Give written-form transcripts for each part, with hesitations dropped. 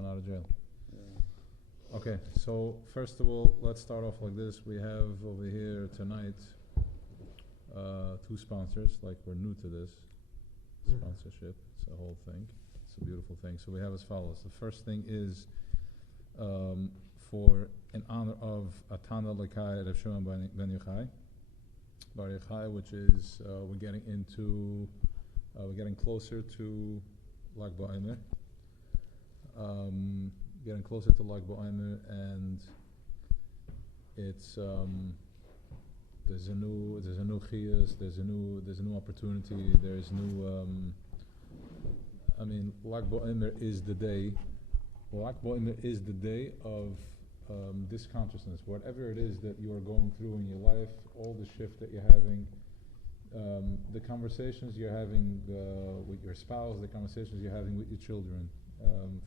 coming out of jail. Yeah. Okay, so first of all, let's start off like this. We have over here tonight two sponsors, like we're new to this sponsorship. It's a whole thing. It's a beautiful thing. So we have as follows. The first thing is in honor of Atana Lekai Rav Shimon ben Yochai, Bar Yochai, which is we're getting closer to Lag BaOmer. Getting closer to Lag BaOmer, and it's there's a new chiyus, there's a new opportunity, there's new Lag BaOmer is the day. Lag BaOmer is the day of this consciousness. Whatever it is that you are going through in your life, all the shift that you're having, the conversations you're having with your spouse, the conversations you're having with your children,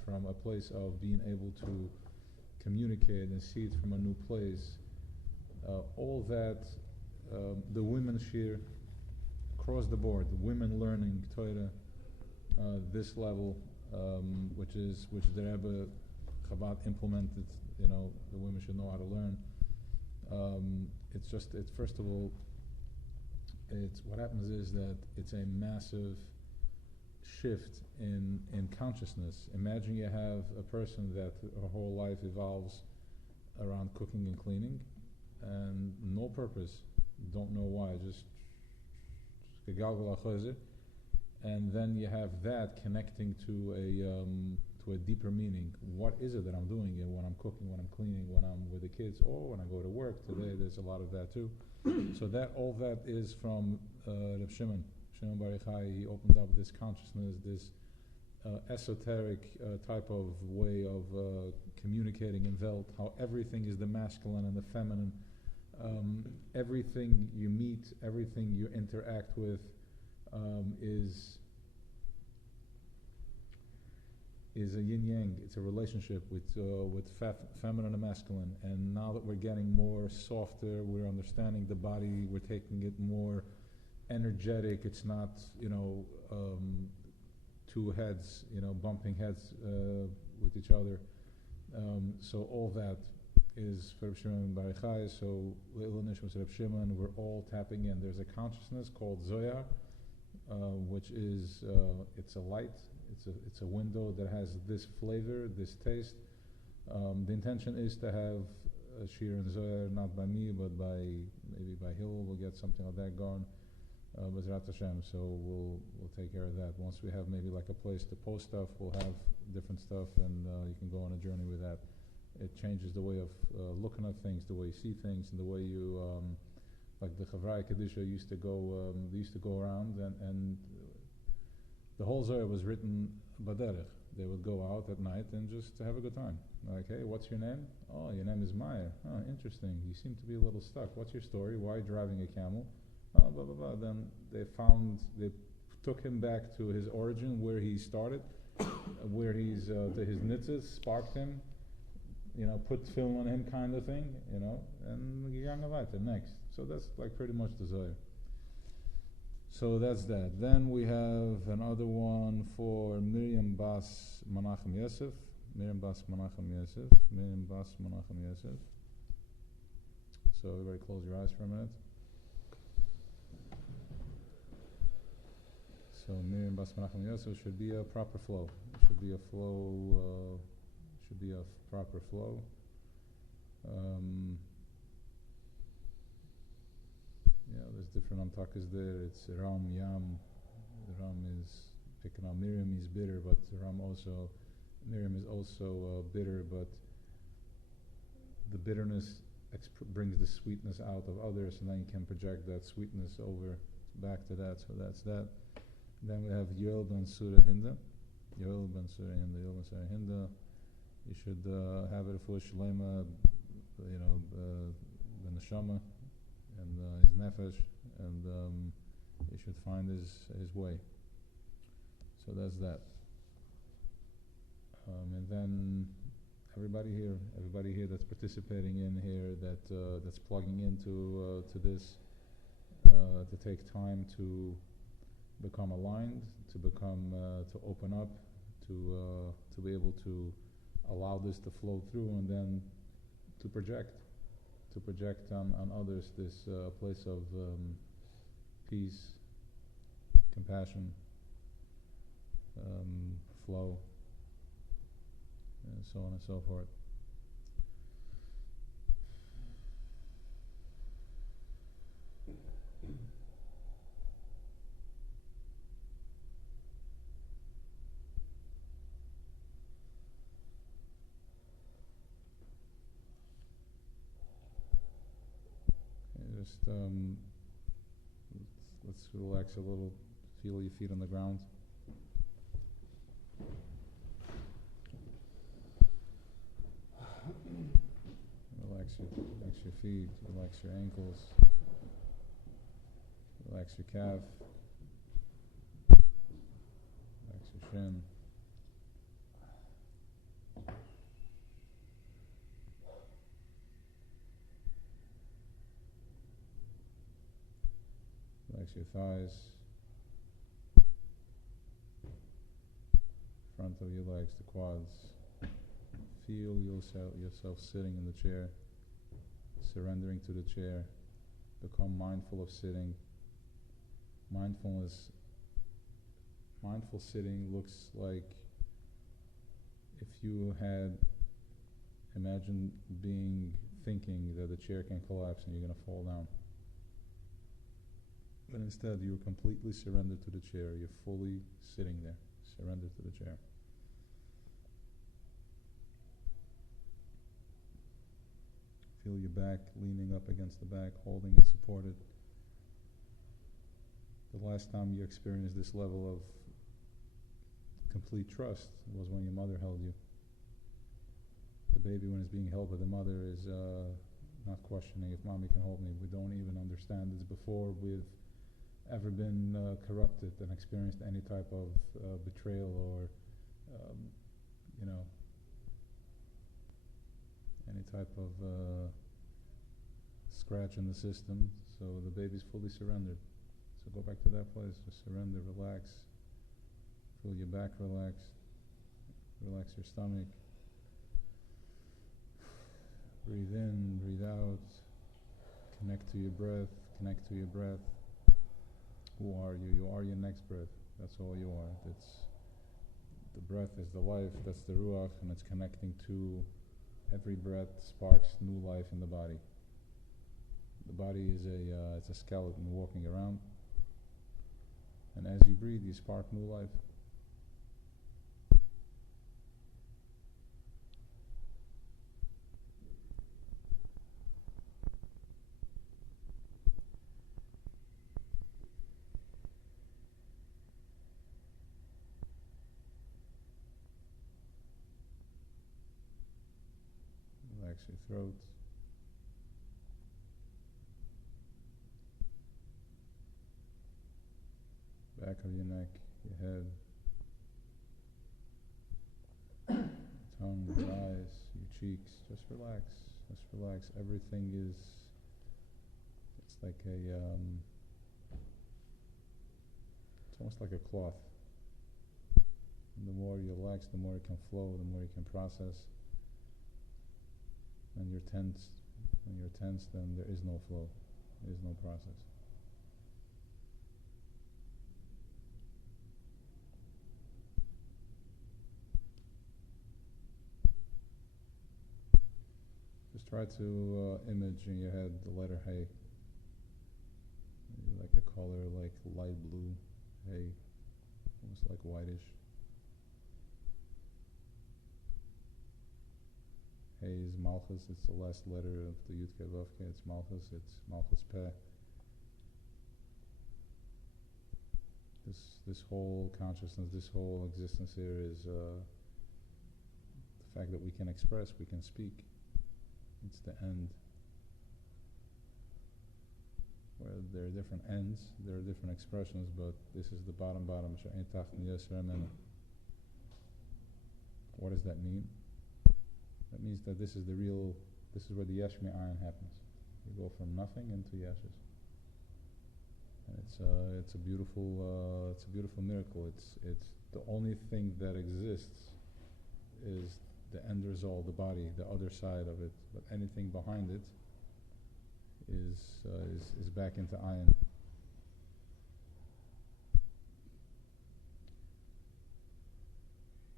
from a place of being able to communicate and see it from a new place. All that, the women share across the board, the women learning Torah, this level, which the Rebbe Chabad implemented. The women should know how to learn. It's first of all, what happens is that it's a massive shift in consciousness. Imagine you have a person that her whole life evolves around cooking and cleaning, and no purpose, don't know why, just and then you have that connecting to a deeper meaning. What is it that I'm doing here when I'm cooking, when I'm cleaning, when I'm with the kids, or when I go to work? Today there's a lot of that too. So all that is from Rav Shimon Bar Yochai. He opened up this consciousness, this esoteric type of way of communicating in Welt, how everything is the masculine and the feminine. Everything you meet, everything you interact with is a yin-yang. It's a relationship with feminine and masculine. And now that we're getting more softer, we're understanding the body, we're taking it more energetic. It's not, two heads, bumping heads with each other. So all that is for Rav Shimon Bar Yochai. So Le'il Nishmas Rav Shimon, we're all tapping in. There's a consciousness called Zohar, which is it's a light. It's a window that has this flavor, this taste. The intention is to have a Shir and Zohar, not by me, but maybe by Hill. We'll get something like that going. B'ezrat Hashem. So we'll take care of that. Once we have maybe like a place to post stuff, we'll have different stuff, and you can go on a journey with that. It changes the way of looking at things, the way you see things, and the way you, like the Chavrai Kedusha used to go. They used to go around, and the whole Zohar was written baderech. They would go out at night and just have a good time. Like, hey, what's your name? Oh, your name is Meyer. Oh, interesting. You seem to be a little stuck. What's your story? Why are you driving a camel? Oh, blah, blah, blah. Then they took him back to his origin, where he started, where he's, to his nitzes, sparked him, put film on him kind of thing, and gegangen weiter, next. So that's like pretty much the Zohar. So that's that. Then we have another one for Miriam Bas Menachem Yosef. Miriam Bas Menachem Yosef. So everybody close your eyes for a minute. So Miriam Bas Menachem Yosef should be a proper flow. It should be a flow. Should be a proper flow. There's different amtakas there. It's Ram, Yam. Ram is picking up. Miriam is bitter, but Miriam is also bitter, but the bitterness brings the sweetness out of others, and then you can project that sweetness over back to that. So that's that. Then we have Yoel ben Surah Hinda. Yoel ben Surah Hinda. You should have it for Shalema, the neshama and his nefesh, and he should find his way. So that's that. And then everybody here that's participating in here, that's plugging into to this, to take time to become aligned, to open up, to be able to allow this to flow through, and then to project on others this place of peace, compassion, flow, and so on and so forth. Just let's relax a little. Feel your feet on the ground. Relax your feet. Relax your ankles. Relax your calf. Relax your shin. Relax your thighs, front of your legs, the quads. Feel yourself sitting in the chair, surrendering to the chair. Become mindful of sitting. Mindful sitting looks like if you had imagined thinking that the chair can collapse and you're going to fall down. But instead, you're completely surrendered to the chair. You're fully sitting there, surrendered to the chair. Feel your back leaning up against the back, holding it supported. The last time you experienced this level of complete trust was when your mother held you. The baby, when it's being held by the mother, is not questioning if mommy can hold me. We don't even understand this before we've ever been corrupted and experienced any type of betrayal or any type of scratch in the system. So the baby's fully surrendered. So go back to that place, just surrender, relax, feel your back relax, relax your stomach, breathe in, breathe out, connect to your breath, Who are you? You are your next breath. That's all you are. The breath is the life, that's the ruach, and it's connecting to every breath sparks new life in the body. The body is it's a skeleton walking around, and as you breathe, you spark new life. Relax your throat. Back of your neck, your head, tongue, your eyes, your cheeks. Just relax. Just relax. Everything is, it's like it's almost like a cloth. And the more you relax, the more it can flow, the more you can process. When you're tense, then there is no flow. There is no process. Just try to image in your head the letter Hey. Maybe like a color like light blue, Hey, almost like whitish. Hey is Malchus, it's the last letter of the Yud-Kei Vav-Kei, it's Malchus Peh. This whole consciousness, this whole existence here is the fact that we can express, we can speak. It's the end. Where there are different ends, there are different expressions, but this is the bottom. What does that mean? That means that this is where the Yesh Me'ayin happens. You go from nothing into Yeshes. And it's a beautiful miracle. It's the only thing that exists is the end result, the body, the other side of it. But anything behind it is back into ayin.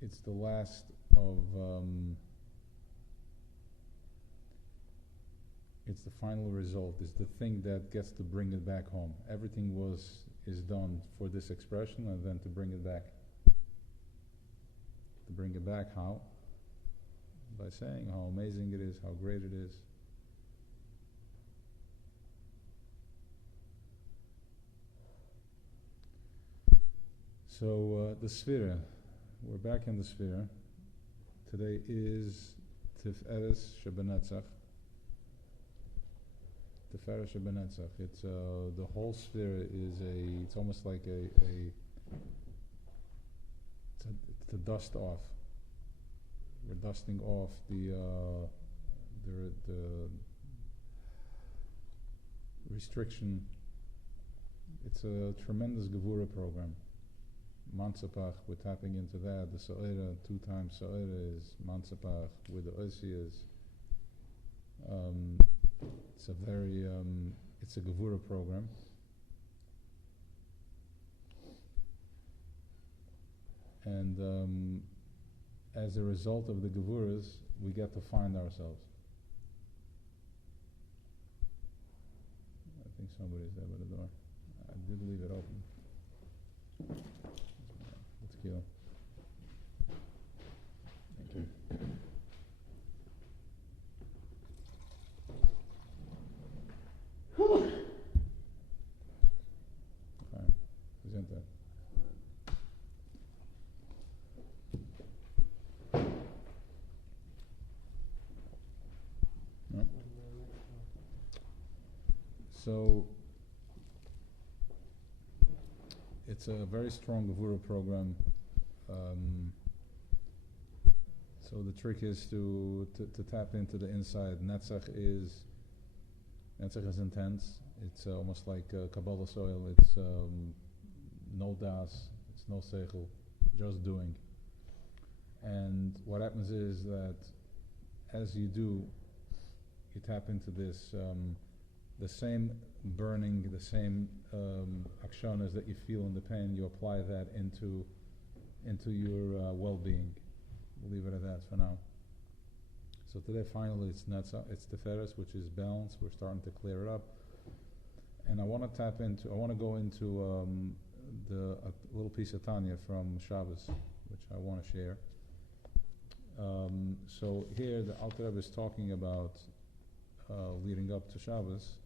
It's the last of. It's the final result. It's the thing that gets to bring it back home. Everything is done for this expression, and then to bring it back. To bring it back, how? By saying how amazing it is, how great it is. So the Sphira, we're back in the Sphira. Today is Tif'eres Shebenetzach. Tif'eres Shebenetzach. It's the whole Sphira is it's almost like it's a dust off. We're dusting off the restriction. It's a tremendous Gevura program. Mansapach, we're tapping into that. The Sa'ira, 2 times Sa'ira is Mansapach with the Osiyas. It's a very, it's a Gevura program. And as a result of the Gevuras, we get to find ourselves. I think somebody's there by the door. I did leave it open. Let's kill. Thank you. Okay, presente. No? So it's a very strong Gevura program. So the trick is to tap into the inside. Netzach is intense. It's almost like Kabbalah soil. It's no das, it's no seichel, just doing. And what happens is that as you do, you tap into this, the same burning, the same akshanas that you feel in the pain, you apply that into your well-being. We'll leave it at that for now. So today, finally, it's Tiferes, which is balance. We're starting to clear it up, and I want to go into a little piece of Tanya from Shabbos, which I want to share. So here, the Alter Rebbe is talking about leading up to Shabbos.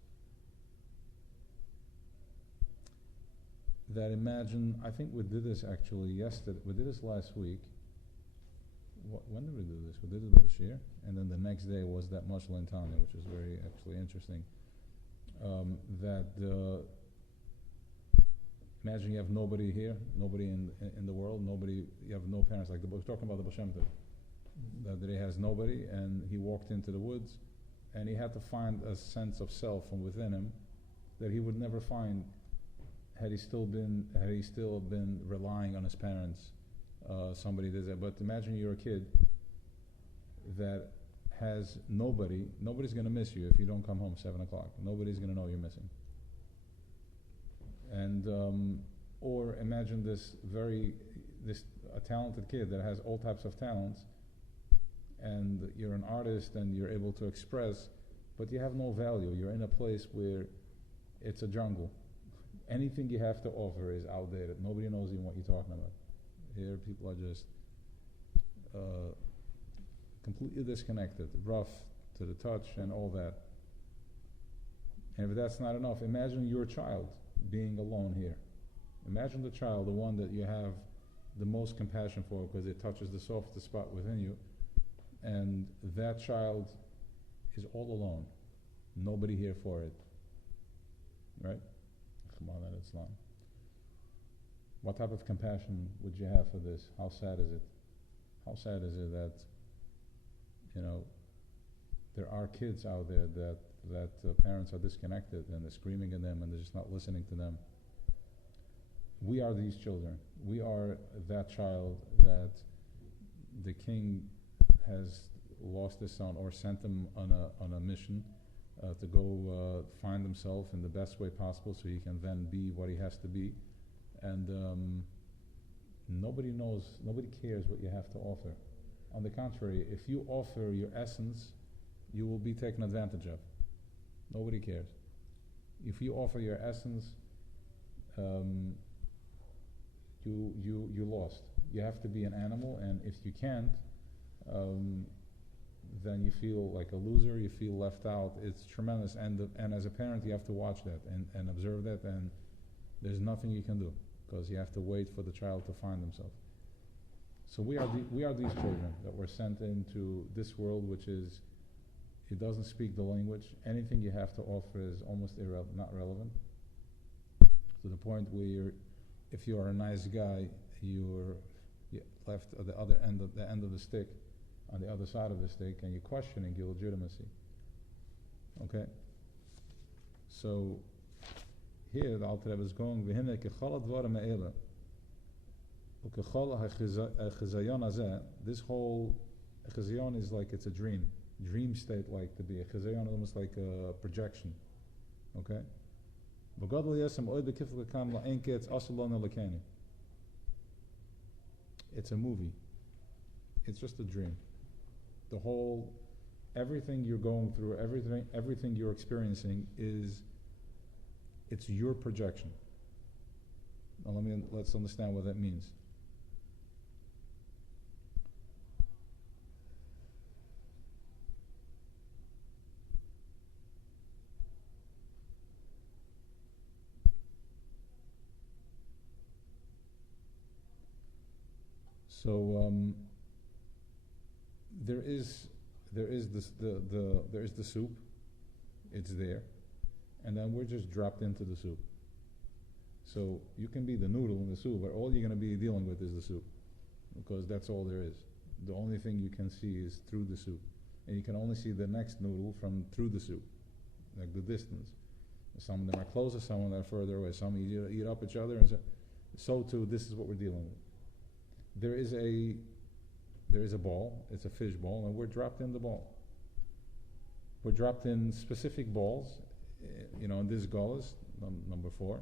That imagine, I think we did this actually yesterday. We did this last week. When did we do this? We did it by the Shir, and then the next day was that Mashal and Tanya, which is very actually interesting. Imagine you have nobody here, nobody in the world, nobody. You have no parents. Like we're talking about the Baal Shem Tov. That he has nobody, and he walked into the woods, and he had to find a sense of self from within him that he would never find had he still been relying on his parents. Somebody does that. But imagine you're a kid that has nobody. Nobody's going to miss you if you don't come home 7 o'clock. Nobody's going to know you're missing. And or imagine a talented kid that has all types of talents, and you're an artist and you're able to express, but you have no value. You're in a place where it's a jungle. Anything you have to offer is outdated. Nobody knows even what you're talking about. Here, people are just completely disconnected, rough to the touch and all that. And if that's not enough, imagine your child being alone here. Imagine the child, the one that you have the most compassion for because it touches the softest spot within you, and that child is all alone. Nobody here for it. Right? Islam. What type of compassion would you have for this? How sad is it? How sad is it that, there are kids out there that parents are disconnected and they're screaming at them and they're just not listening to them. We are these children. We are that child that the king has lost his son or sent him on a mission to go find himself in the best way possible, so he can then be what he has to be. And nobody knows, nobody cares what you have to offer. On the contrary, if you offer your essence, you will be taken advantage of. Nobody cares. If you offer your essence, you lost. You have to be an animal, and if you can't, then you feel like a loser, you feel left out. It's tremendous, and as a parent you have to watch that and observe that, and there's nothing you can do, because you have to wait for the child to find himself. So we are these children that were sent into this world, which is, it doesn't speak the language. Anything you have to offer is almost not relevant, to the point where if you are a nice guy, you're left at the end of the stick, on the other side of the stick, and you're questioning your legitimacy. Okay? So here the Alter Rebbe is going, V'hine kechol hadvarim ha'ele, ukechol ha'chizayon hazeh. This whole chizayon is like it's a dream state, like to be a chizayon, almost like a projection. Okay? V'gadol yesem oid b'kifl k'kam la'enke etz asalon l'keni. It's a movie. It's just a dream. The whole, everything you're going through, everything you're experiencing it's your projection. Now let's understand what that means. So there is the soup. It's there, and then we're just dropped into the soup. So you can be the noodle in the soup, but all you're going to be dealing with is the soup, because that's all there is. The only thing you can see is through the soup, and you can only see the next noodle from through the soup, like the distance. Some of them are closer, some of them are further away. Some eat up each other, and so too. This is what we're dealing with. There is a ball. It's a fish ball, and we're dropped in the ball. We're dropped in specific balls, in this gullus, number 4,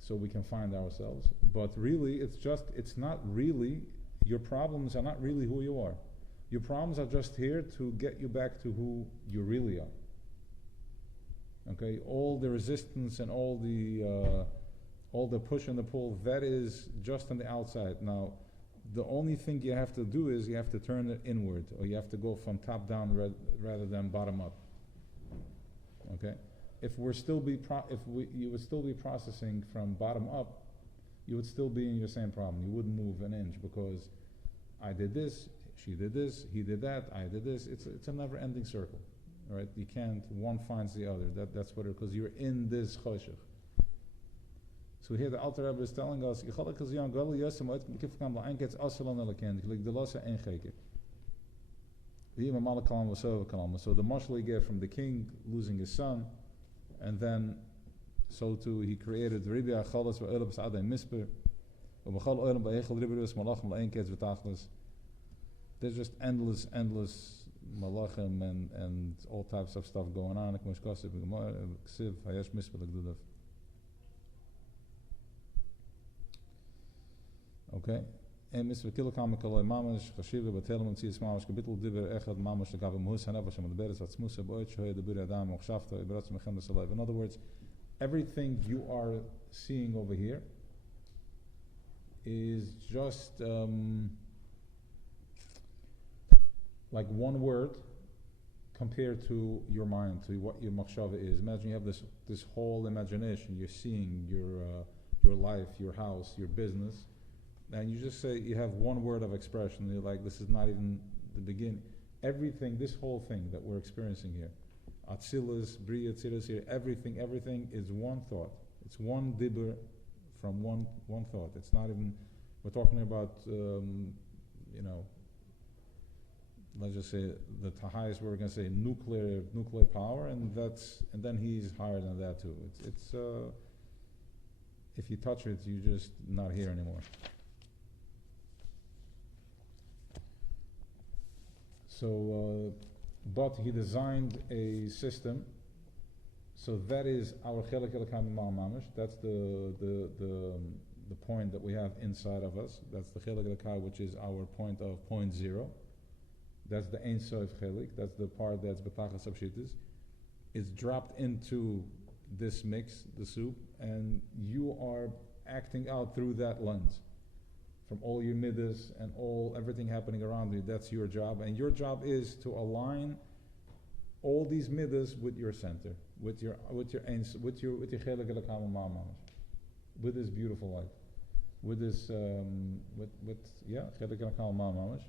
so we can find ourselves. But really, it's not really, your problems are not really who you are. Your problems are just here to get you back to who you really are. Okay, all the resistance and all the push and the pull, that is just on the outside. Now, the only thing you have to do is you have to turn it inward, or you have to go from top down rather than bottom up. Okay, you would still be processing from bottom up, you would still be in your same problem. You wouldn't move an inch, because I did this, she did this, he did that, I did this. It's a never-ending circle, right? You can't. One finds the other. That's what because you're in this choshech. So here the Alter Rebbe is telling us, so the mashal he gave from the king losing his son, and then so too he created the Ribya Chalas v'Olam B'Sadei Misper, v'B'Chol Olam B'Echel Ribirus Malachim L'Enketz V'Tachlis. There's just endless malachim and all types of stuff going on. Okay, and Mr. Kilokam Kaloi Mamash, Khashiva, Batelam, and Tsias Mamash, Kapital Diver, Echad, Mamash, the Gabam Hus, Hanav, Hashem, the Beres, Atzmusa, Boich, the Bir Adam, Mochshafta, Ibrats, Mechem, the Salaiv. In other words, everything you are seeing over here is just like one word compared to your mind, to what your machshava is. Imagine you have this whole imagination. You're seeing your life, your house, your business, and you just say you have one word of expression. You're like, this is not even the beginning. Everything, this whole thing that we're experiencing here, Atzilus, Bria, Tzilus here, everything is one thought. It's one dibber from one thought. It's not even. We're talking about let's just say the highest we're going to say nuclear power, and then he's higher than that too. It's if you touch it, you're just not here anymore. So, but he designed a system. So that is our chelik elokam mamash. That's the point that we have inside of us. That's the chelik elokam, which is our point of point zero. That's the Ein Sof chelik. That's the part that's betachas abshitis. It's dropped into this mix, the soup, and you are acting out through that lens. From all your midas and everything happening around you, that's your job. And your job is to align all these midas with your center, with your chelik elokam mamash, with this beautiful light, with this chelik elokam mamash.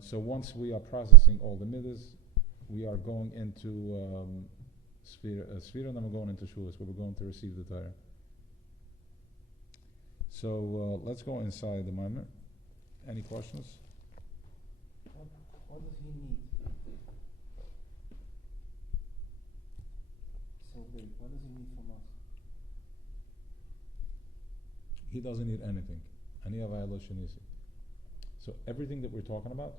So once we are processing all the midas, we are going into Sphira, and then we're going into Shulas, where we're going to receive the Torah. So let's go inside the moment. Any questions? What does he need? So big. What does he need from us? He doesn't need anything. Ani avaya lo shenisi. So everything that we're talking about,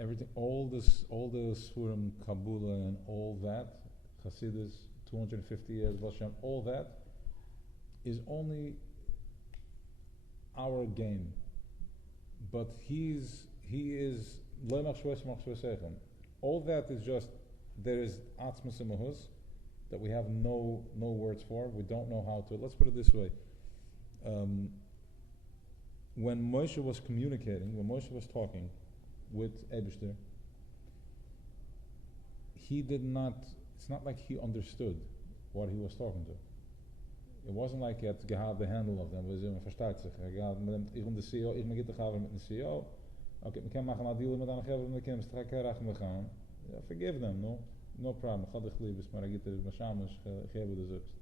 everything, all the Sfurim, Kabbalah, and all that, Hasidus, 250 years, Vashem, all that is only our game. But he is all that is just, there is atzmas and mahus that we have no words for. We don't know how to. Let's put it this way. When Moshe was communicating, when Moshe was talking with Eibishter, it's not like he understood what he was talking to. It wasn't like he had gehad the handle of them. Verstaat zich. Ik ben de CEO, ik mag het gaan met de CEO. Oké, we kunnen maken een deal met een gegeven moment, we kunnen strak me gaan. Forgive them, no problem. Ga de geliefdes, maar ik get er mashamas geven de zucht.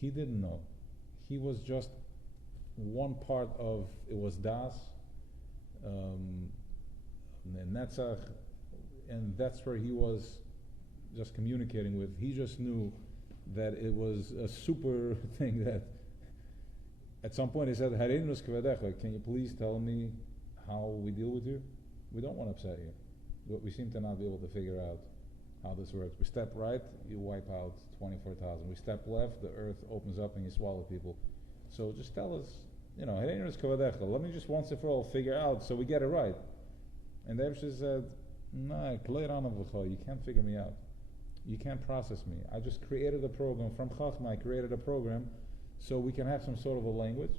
He didn't know. He was just one part of, it was Das, Netzach, and that's where he was just communicating with. He just knew that it was a super thing that at some point he said, can you please tell me how we deal with you? We don't want to upset you. But we seem to not be able to figure out how this works. We step right, you wipe out 24,000. We step left, the earth opens up and you swallow people. So just tell us, let me just once and for all figure out so we get it right. And the Rebbe said, no, you can't figure me out. You can't process me. I just created a program from Chachma. I created a program so we can have some sort of a language.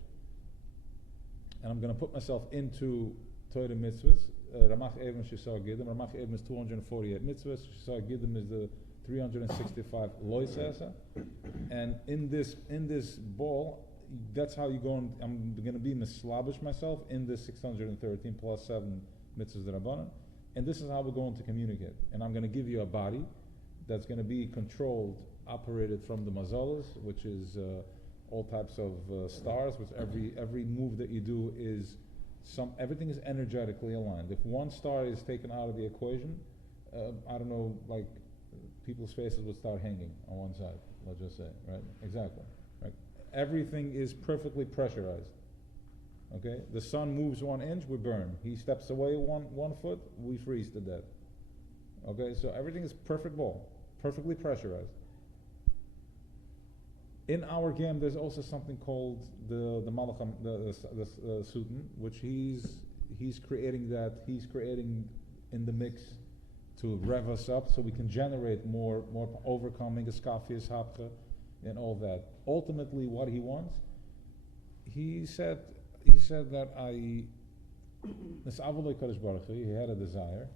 And I'm going to put myself into Torah mitzvahs. Ramach Evim Shisar Giddim. Ramach Evim is 248 mitzvahs. Shisar Giddim is the 365 loisasa. And in this ball, that's how you go. I'm going to be mislabish myself in this 613 plus 7 mitzvahs Rabbanan. And this is how we're going to communicate. And I'm going to give you a body that's going to be controlled, operated from the mazalas, which is all types of stars, which every move that you do is everything is energetically aligned. If one star is taken out of the equation, I don't know, like people's faces would start hanging on one side, let's just say, right? Exactly, right? Everything is perfectly pressurized. Okay, the sun moves 1 inch, we burn. He steps away one foot, we freeze to death. Okay, so everything is perfect ball, perfectly pressurized. In our game, there's also something called the Malacham, the Sutan, which he's creating in the mix to rev us up, so we can generate more overcoming, Eskafias Hapcha, and all that. Ultimately, what he wants, he said that he had a desire.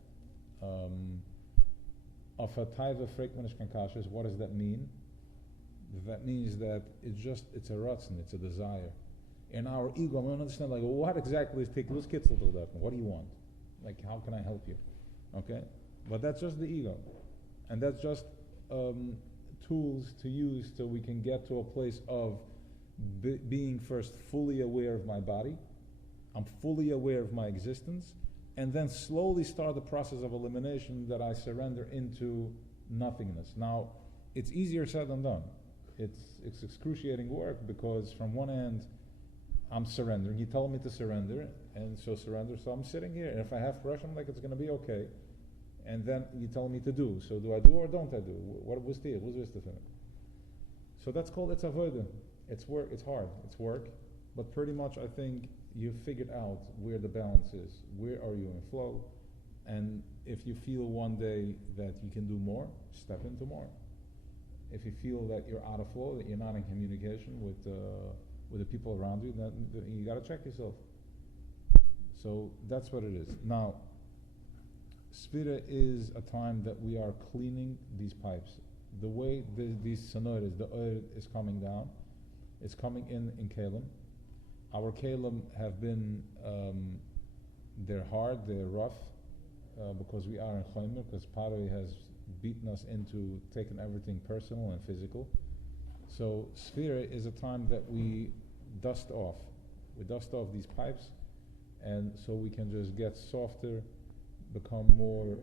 Of a taiva freikmanish kankashas, what does that mean? That means that it's a ratzon, it's a desire. In our ego, we don't understand, like, what exactly is tikkun kitzel to that? What do you want? Like, how can I help you? Okay? But that's just the ego. And that's just tools to use so we can get to a place of being first fully aware of my body. I'm fully aware of my existence. And then slowly start the process of elimination that I surrender into nothingness. Now, it's easier said than done. It's excruciating work because from one end, I'm surrendering. He told me to surrender, and so surrender. So I'm sitting here, and if I have pressure, I'm like, it's going to be okay. And then you tell me to do. So do I do or don't I do? What was the? So that's called it's avodah. It's work. It's hard. It's work. But pretty much, I think you've figured out where the balance is. Where are you in flow? And if you feel one day that you can do more, step into more. If you feel that you're out of flow, that you're not in communication with the people around you, then you got to check yourself. So that's what it is. Now, Sfira is a time that we are cleaning these pipes. The way these sonoras, the oil is coming down, it's coming in Kalim. Our Kalim have been, they're hard, they're rough, because we are in Chomer, because Paroi has beaten us into taking everything personal and physical. So Sfira is a time that we dust off. We dust off these pipes, and so we can just get softer, become more,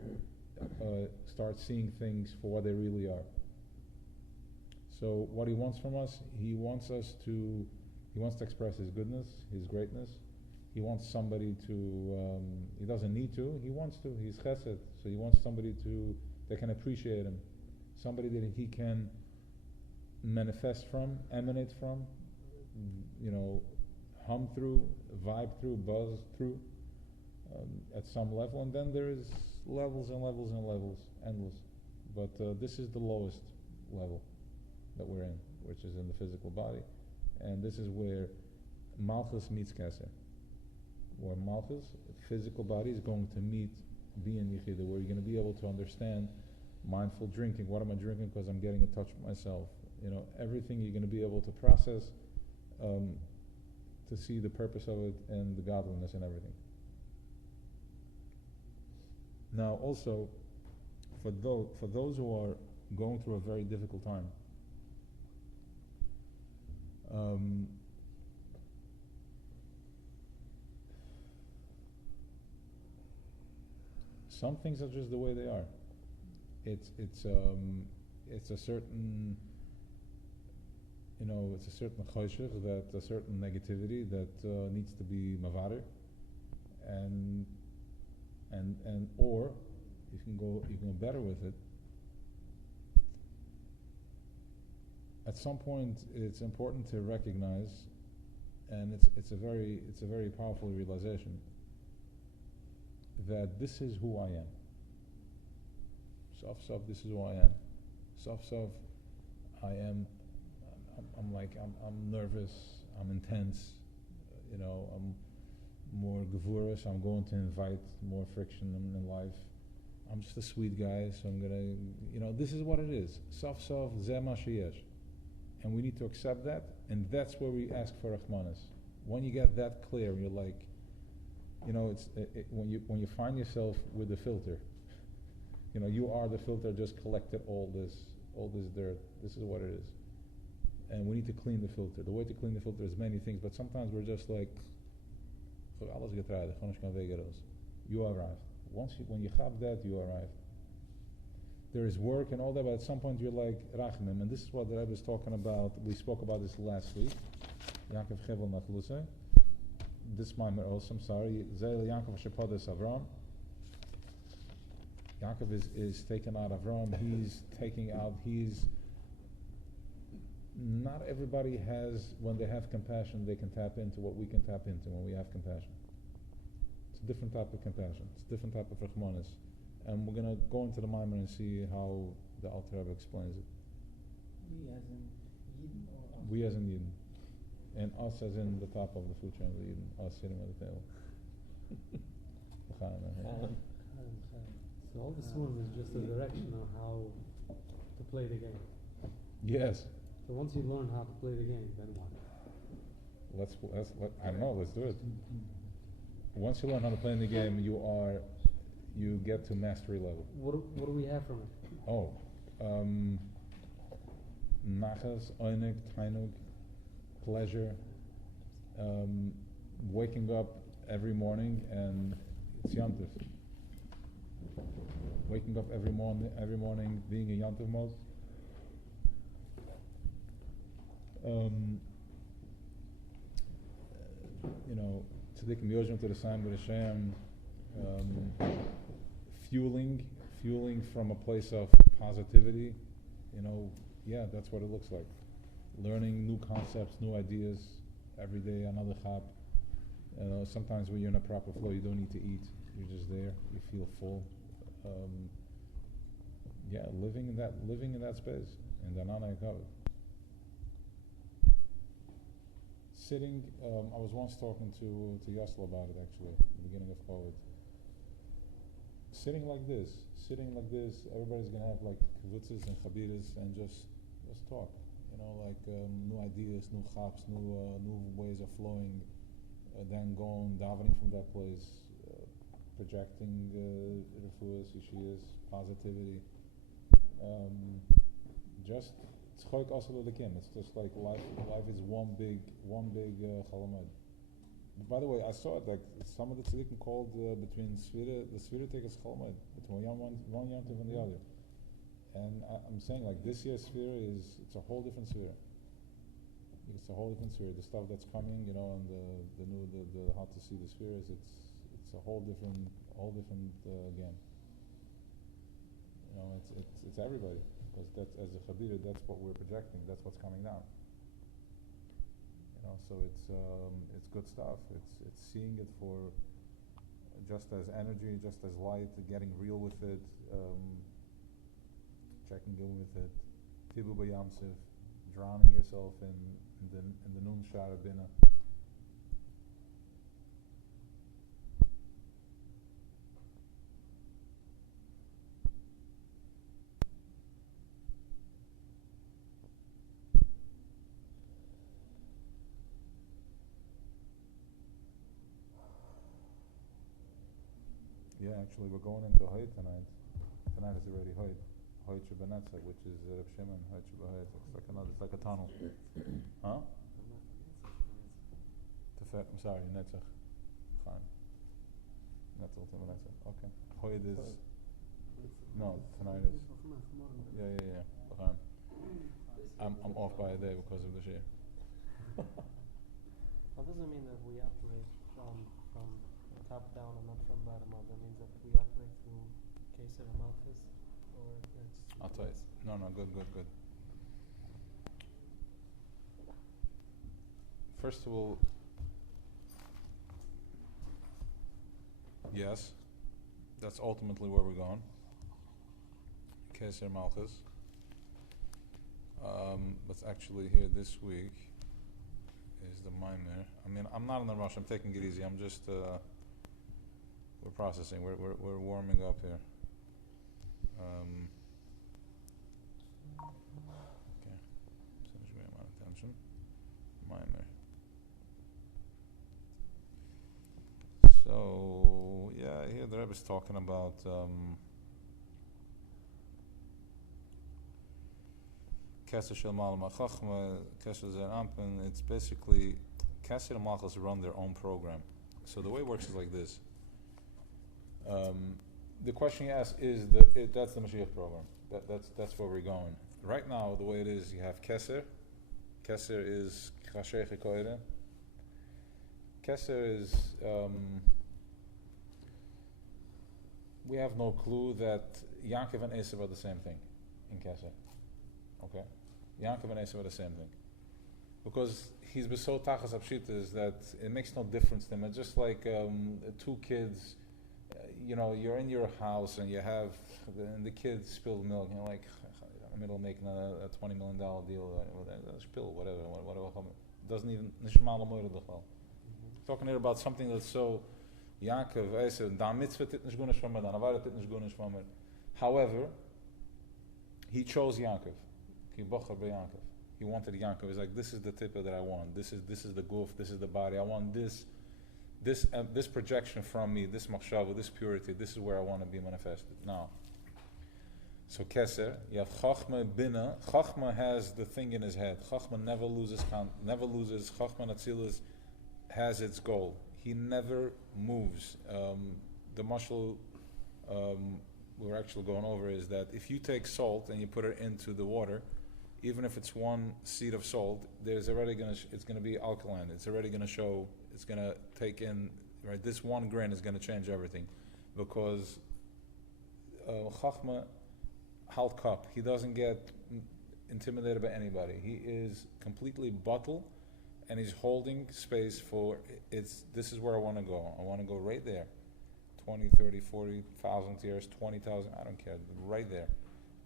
start seeing things for what they really are. So what he wants from us, he wants to express his goodness, his greatness. He wants somebody to, he doesn't need to, he wants to, he's chesed, so he wants somebody that can appreciate him, somebody that he can manifest from, emanate from, hum through, vibe through, buzz through, at some level. And then there is levels and levels and levels, endless. But this is the lowest level that we're in, which is in the physical body. And this is where Malchus meets Keser. Where Malchus, physical body, is going to meet Biyan Yechida, where you're going to be able to understand mindful drinking. What am I drinking? Because I'm getting in touch with myself. Everything you're going to be able to process, to see the purpose of it and the godliness and everything. Now, also, for those who are going through a very difficult time, some things are just the way they are. It's a certain, it's a certain choshech, that a certain negativity that needs to be mavarer, and or you can go better with it. At some point, it's important to recognize, and it's a very powerful realization, that this is who I am. Sof, this is who I am. Sof, I am. I'm nervous. I'm intense. I'm more gevurus. I'm going to invite more friction in life. I'm just a sweet guy, so I'm gonna. This is what it is. Sof, zeh ma sheyesh. And we need to accept that, and that's where we ask for Rahmanis. When you get that clear, you're like, when you find yourself with the filter, you are the filter, just collected all this dirt. This is what it is. And we need to clean the filter. The way to clean the filter is many things, but sometimes we're just like, you arrived. When you have that, you arrived. There is work and all that, but at some point you're like, Rachmim, and this is what the Rebbe is talking about. We spoke about this last week. Yaakov Chevel Nachlusay. This mimer also, I'm sorry. Zeil Yaakov Shepodes Avram. Yaakov is taken out of Avram. Not everybody has, when they have compassion, they can tap into what we can tap into when we have compassion. It's a different type of compassion. It's a different type of Rachmanis. And we're going to go into the mimer and see how the Alter Rebbe explains it. We as in Yidden or us? We as in Yidden. And us as in the top of the food chain of the Yidden. Us sitting at the table. So all this one is just a direction on how to play the game. Yes. So once you learn how to play the game, then what? I don't know, let's do it. Once you learn how to play in the game, you get to mastery level. What do we have from it? Nachas, oinig, tainug, pleasure, waking up every morning, and it's Yantif. Waking up every morning, being in Yantif mode. tzaddikim yojim to the sign with Hashem, fueling from a place of positivity. That's what it looks like. Learning new concepts, new ideas every day. Another chap. Sometimes when you're in a proper flow, you don't need to eat. You're just there. You feel full. Living in that space. And Danana Yakavit. Sitting, I was once talking to Yasla about it actually, at the beginning of COVID. Sitting like this, everybody's gonna have like kivutzes and chabiras and just talk. New ideas, new chaps, new ways of flowing. Then going, davening from that place, projecting refuahs, yeshiyas, positivity. Just tzchoik also l'lekim. It's just like life is one big chalamad. By the way, I saw it like some of the tzaddikim called between the svira tekas chalamad, between one yontiv and the other. And I'm saying like this year's svira it's a whole different svira. It's a whole different sphere. The stuff that's coming, and the how to see the spheres, it's a whole different again. It's everybody, because that's as a chabira, that's what we're projecting. That's what's coming down. So it's good stuff. It's seeing it for just as energy, just as light, getting real with it, checking in with it, tibu b'yamsif, drowning yourself in the noon shara bina. Yeah, actually, we're going into Hoyt tonight. Tonight is already Hoyt. Hoyt Shebenetzach, which is Reb Shimon. Hoyt Shebehoyt. It's like a tunnel. Huh? I'm sorry, Netzach. Fine. Netzach to Netzach. Okay. Hoyt is. No, tonight is. Yeah. Fine. I'm off by a day because of the shir. That doesn't mean that we operate from top down and not from bottom up. That means that we operate through Keser and Malchus, or it's. I'll tell you. No, good. First of all, yes, that's ultimately where we're going. Keser Malchus. But actually here this week is the Maimer. I mean, I'm not in the rush. I'm taking it easy. I'm just we're processing. We're warming up here. Okay. Seems we have attention. Maimer. So here the Rebbe is talking about Keser Shel Malama Chachma, Keser Zer Ampen. It's basically Keser and Malchus run their own program. So the way it works is like this. The question you ask is that's the Mashiach program. That's where we're going. Right now, the way it is, you have Keser. Keser is Chashech Koire. Keser is we have no clue that Yaakov and Esav are the same thing in Keser. Okay? Yaakov and Esav are the same thing. Because he's so tachas apshitas that it makes no difference to him. It's just like two kids, you're in your house and you have, the kids spill milk, and you're like, in the middle of making a $20 million deal, spill, whatever. Doesn't even, talking here about something that's so, Yaakov, Esav, da mitzvah tit nish gunish from it, da navara tit nish gunish from it. However, he chose Yaakov. He wanted Yaakov. He's like, this is the tipper that I want. This is the goof. This is the body. I want this projection from me. This machshava. This purity. This is where I want to be manifested. Now, so Keser, you have Chachma Bina. Chachma has the thing in his head. Chachma never loses. Chachma Natzilus has its goal. He never moves. The mashal we're actually going over is that if you take salt and you put it into the water, even if it's one seed of salt, it's going to be alkaline. It's already going to show it's gonna take in, right, this one grain is gonna change everything. Because Chachma halt cup, he doesn't get intimidated by anybody. He is completely bottle, and he's holding space for, this is where I want to go. I want to go right there. 20, 30, 40,000 years, 20,000, I don't care, right there.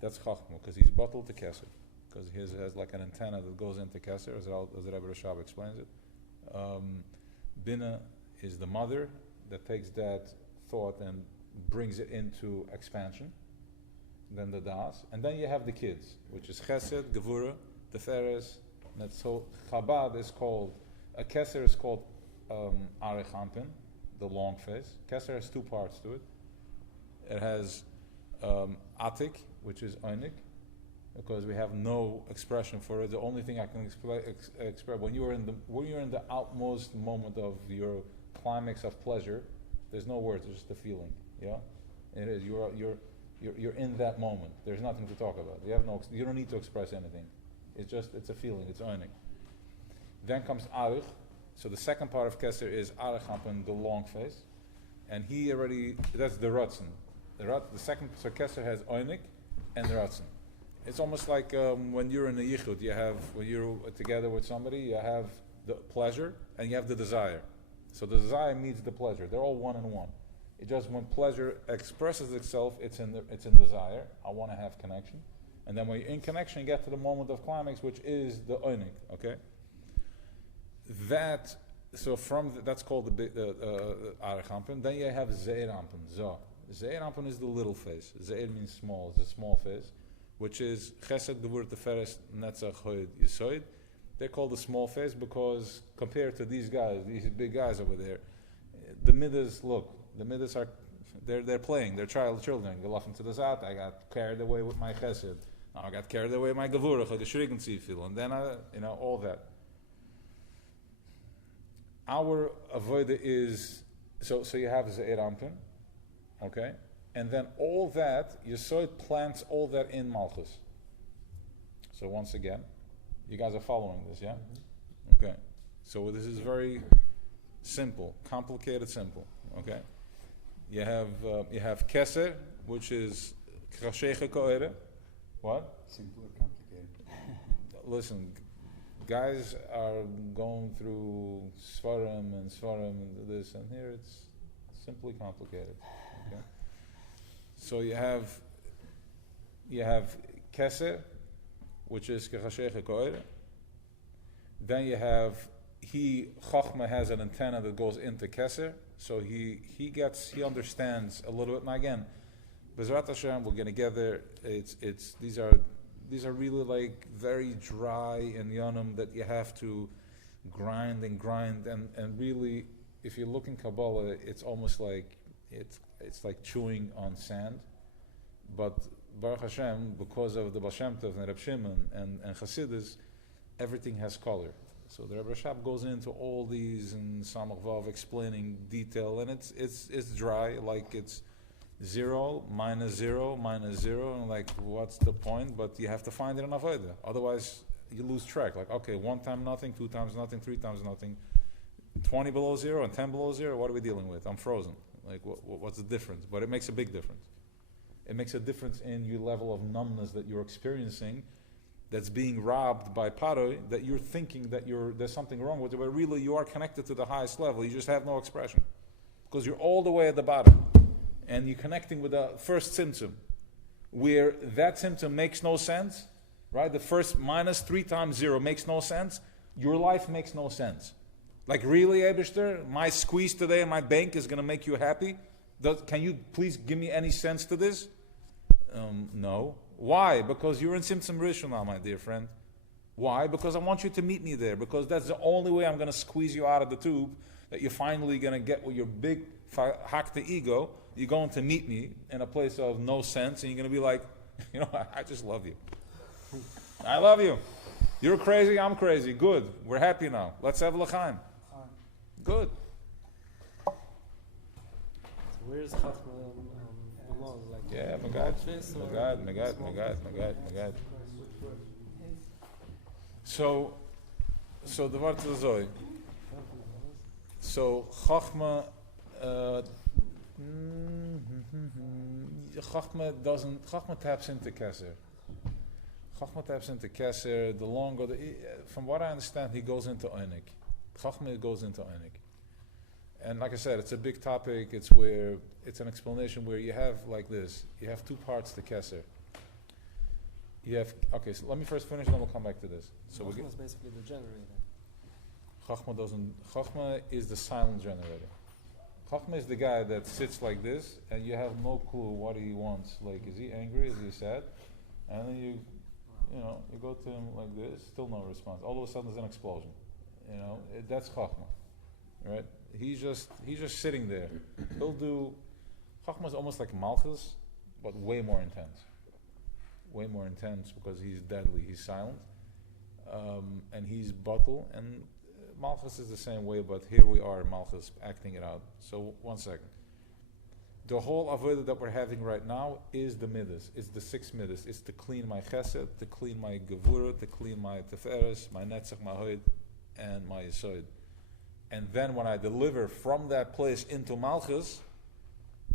That's Chachma, because he's bottled to Kesser. Because he has like an antenna that goes into Kesser, as the Rebbe Rashab explains it. Bina is the mother that takes that thought and brings it into expansion. Then the Das. And then you have the kids, which is Chesed, Gevura, Teferes. So Chabad is called, a Kesser is called Arich Ampin, the long face. Kesser has two parts to it. It has Atik, which is Einik, because we have no expression for it. The only thing I can express when you're in the outmost moment of your climax of pleasure, there's no words, it's just a feeling. Yeah, it is. You're in that moment. There's nothing to talk about. You don't need to express anything. It's a feeling. It's Einik. Then comes Arich. So the second part of Kesser is Arich Happen, the long face, and that's the Ratzin. The second, so Kesser has Einik and Ratzin. It's almost like when you're in a yichud, when you're together with somebody, you have the pleasure and you have the desire. So the desire meets the pleasure. They're all one in one. It just, when pleasure expresses itself, it's in desire. I want to have connection. And then when you're in connection, you get to the moment of climax, which is the Einik, okay? That's called the Arich Ampin. Then you have Zeir Ampin, Zo. Zeir Ampin is the little face. Zeir means small, it's a small face, which is Chesed, Gevur, Teferes, Netzach, Hoid, Yisoid. They're called the small face because compared to these guys, these big guys over there, the Midas are, they're playing, they're children. Gelaufen to the Zat, I got carried away with my Chesed. Now I got carried away with my Gevurah, the Shrigen Tzifil, and then all that. Our avodah is, so you have Zeir Ampin, okay? And then all that, Yesod plants all that in Malchus. So once again, you guys are following this, yeah? Mm-hmm. Okay. So this is very simple, complicated, simple, okay? You have Keser, which is Krashecha Koere. What? Simple or complicated? Listen, guys are going through Svarim and this, and here it's simply complicated. Okay? So you have Keser, which is Kechashecha Koere. Then you have Chachma has an antenna that goes into Keser, so he understands a little bit. Now again, Bezrat Hashem, we're going to get there. These are really like very dry and yonam that you have to grind and really, if you look in Kabbalah, it's almost like it's like chewing on sand. But Baruch Hashem, because of the Baal Shem Tov and Reb Shimon and Chassidus, everything has color. So the Rebbe Rashab goes into all these and Samach Vav explaining detail, and it's dry, like it's 0 minus 0 minus 0, and like what's the point? But you have to find it in Avodah. Otherwise, you lose track. Like, okay, 1 time nothing, 2 times nothing, 3 times nothing, 20 below 0 and 10 below 0. What are we dealing with? I'm frozen. Like, what's the difference? But it makes a big difference. It makes a difference in your level of numbness that you're experiencing, that's being robbed by paroi, that you're thinking that there's something wrong with it, but really you are connected to the highest level. You just have no expression because you're all the way at the bottom, and you're connecting with the first symptom, where that symptom makes no sense, right? The first minus 3 times 0 makes no sense. Your life makes no sense. Like, really, Eibishter, my squeeze today in my bank is going to make you happy? Can you please give me any sense to this? No. Why? Because you're in Simsim Rishon now, my dear friend. Why? Because I want you to meet me there. Because that's the only way I'm going to squeeze you out of the tube, that you're finally going to get with your big hakta ego. You're going to meet me in a place of no sense, and you're going to be like, I just love you. I love you. You're crazy, I'm crazy. Good. We're happy now. Let's have l'chaim. Good. So where's Chachma belong? Like, yeah, Magad. So the word is Zoy. So Chachma, Chachma taps into Keser. Chachma taps into Keser. The longer, from what I understand, he goes into Einik. Chachma goes into Einik. And like I said, it's a big topic. It's an explanation where you have like this. You have two parts to Keser. Okay, so let me first finish and then we'll come back to this. So Chachma is basically the generator. Chachma is the silent generator. Chachma is the guy that sits like this and you have no clue what he wants. Like, is he angry? Is he sad? And then you go to him like this, still no response. All of a sudden there's an explosion. That's Chachma, right? He's just sitting there. Chachma is almost like Malchus, but way more intense. Way more intense because he's deadly. He's silent, and he's batul. And Malchus is the same way, but here we are, Malchus acting it out. So 1 second. The whole avodah that we're having right now is the midas. It's the 6 midas. It's to clean my chesed, to clean my gevura, to clean my teferes, my netzach, my hoid, and my yesod. And then when I deliver from that place into Malchus,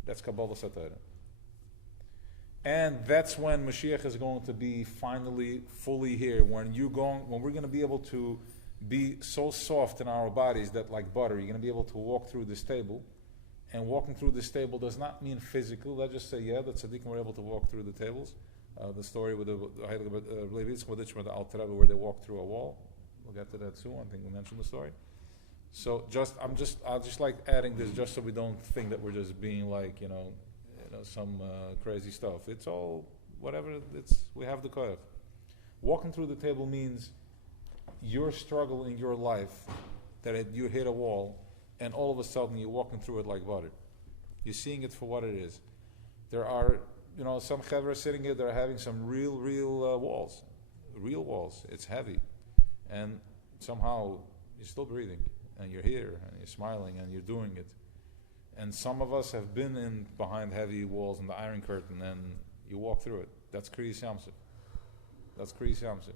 that's Kabbalah Satayra. And that's when Mashiach is going to be finally fully here. When we're going to be able to be so soft in our bodies that like butter, you're going to be able to walk through this table. And walking through this table does not mean physical. Let's just say, the tzaddikim were able to walk through the tables. The story with the with the Alter Rebbe where they walked through a wall. We'll get to that soon. I think we mentioned the story. So I'll just like adding this just so we don't think that we're just being like, some crazy stuff. It's all whatever. We have the koyach. Walking through the table means your struggle in your life that you hit a wall, and all of a sudden you're walking through it like butter. You're seeing it for what it is. There are, some chavra sitting here. They're having some real walls, real walls. It's heavy, and somehow you're still breathing, and you're here, and you're smiling, and you're doing it. And some of us have been behind heavy walls in the Iron Curtain, and you walk through it. That's Kriyas Yamsuf. That's Kriyas Yamsuf.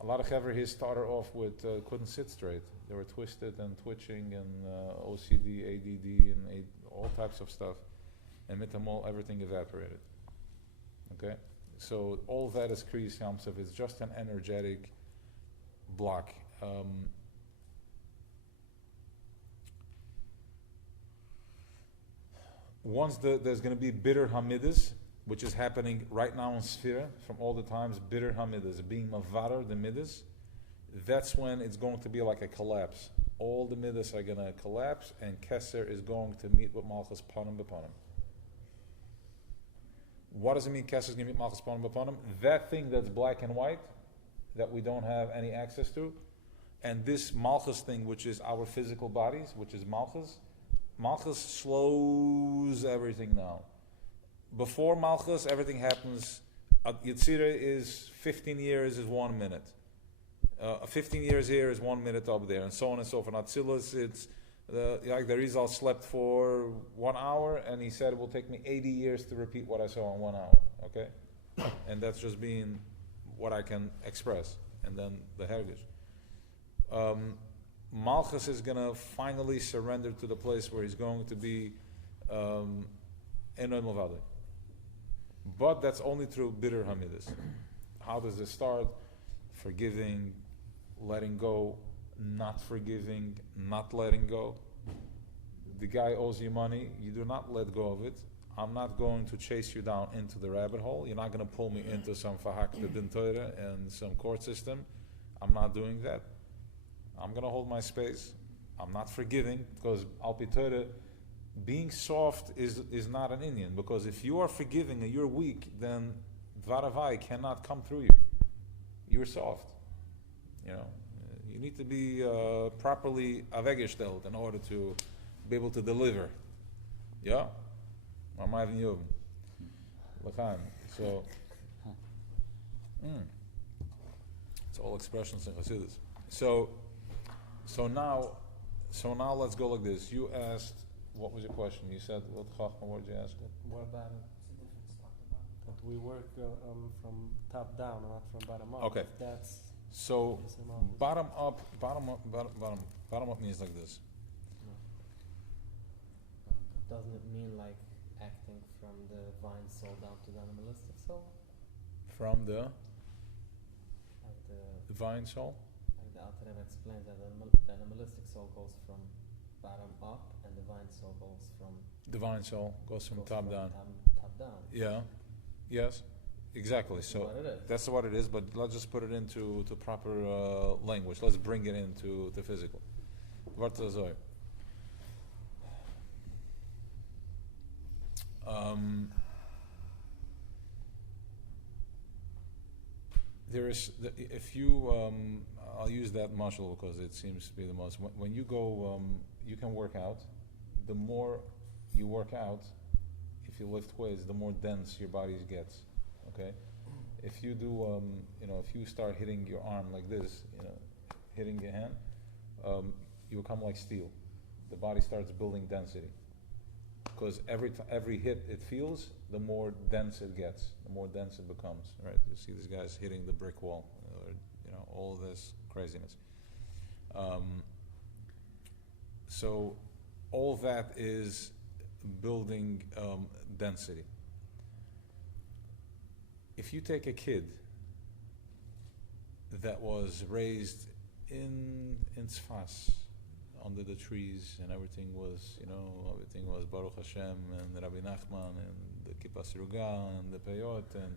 A lot of Chaver here started off with couldn't sit straight. They were twisted and twitching and OCD, ADD, and all types of stuff. And mitamol, everything evaporated. Okay? So all that is Kriyas Yamsuf. It's just an energetic block. Once there's going to be bitter Hamidus, which is happening right now in Sphira, from all the times, bitter Hamidus, being Mavarar, the Midas, that's when it's going to be like a collapse. All the Midas are going to collapse, and Keser is going to meet with Malchus Panim B'Panim. What does it mean Keser is going to meet Malchus Panim B'Panim? That thing that's black and white, that we don't have any access to, and this Malchus thing, which is our physical bodies, which is Malchus slows everything down. Before Malchus, everything happens. Yitzira is 15 years is 1 minute. 15 years here is 1 minute up there, and so on and so forth. Atzilus, it's like the Rizal slept for 1 hour, and he said it will take me 80 years to repeat what I saw in 1 hour. Okay, and that's just being what I can express, and then the Hergish. Malchus is going to finally surrender to the place where he's going to be Enoy Mavadeh. But that's only through bitter Hamidus. How does this start? Forgiving, letting go, not forgiving, not letting go. The guy owes you money, you do not let go of it. I'm not going to chase you down into the rabbit hole. You're not going to pull me into some Fahakta Din Torah and some court system. I'm not doing that. I'm going to hold my space. I'm not forgiving, because Al Pi Torah, being soft is not an Indian, because if you are forgiving and you're weak, then Dvaravai cannot come through you. You're soft. You need to be properly avegestellt in order to be able to deliver. Yeah? So, it's all expressions in Chassidus. So now let's go like this. You asked, what was your question? You said, what Chachma, what did you ask? What about it? That we work from top down, not from bottom up. Okay. That's so bottom up means like this. doesn't it mean like acting from the divine soul down to the animalistic soul? From the Like divine soul? like the Alter Rebbe explains that the animalistic soul goes from bottom up, and divine soul goes from Top down. Top down. Yeah. Yes. Exactly. That's So what it is. that's what it is, but let's just put it into proper language. Let's bring it into the physical. Vart azoi. There is, if you, I'll use that muscle because it seems to be the most. When you go, you can work out. The more you work out, if you lift weights, the more dense your body gets. Okay. If you do, if you start hitting your arm like this, hitting your hand, you become like steel. The body starts building density. Because every hit it feels, the more dense it gets, the more dense it becomes. Right? You see these guys hitting the brick wall, all of this craziness. So all that is building density. If you take a kid that was raised in Tzfas, under the trees, and everything was Baruch Hashem, and Rabbi Nachman, and the Kippah Sruga, and the Peyot, and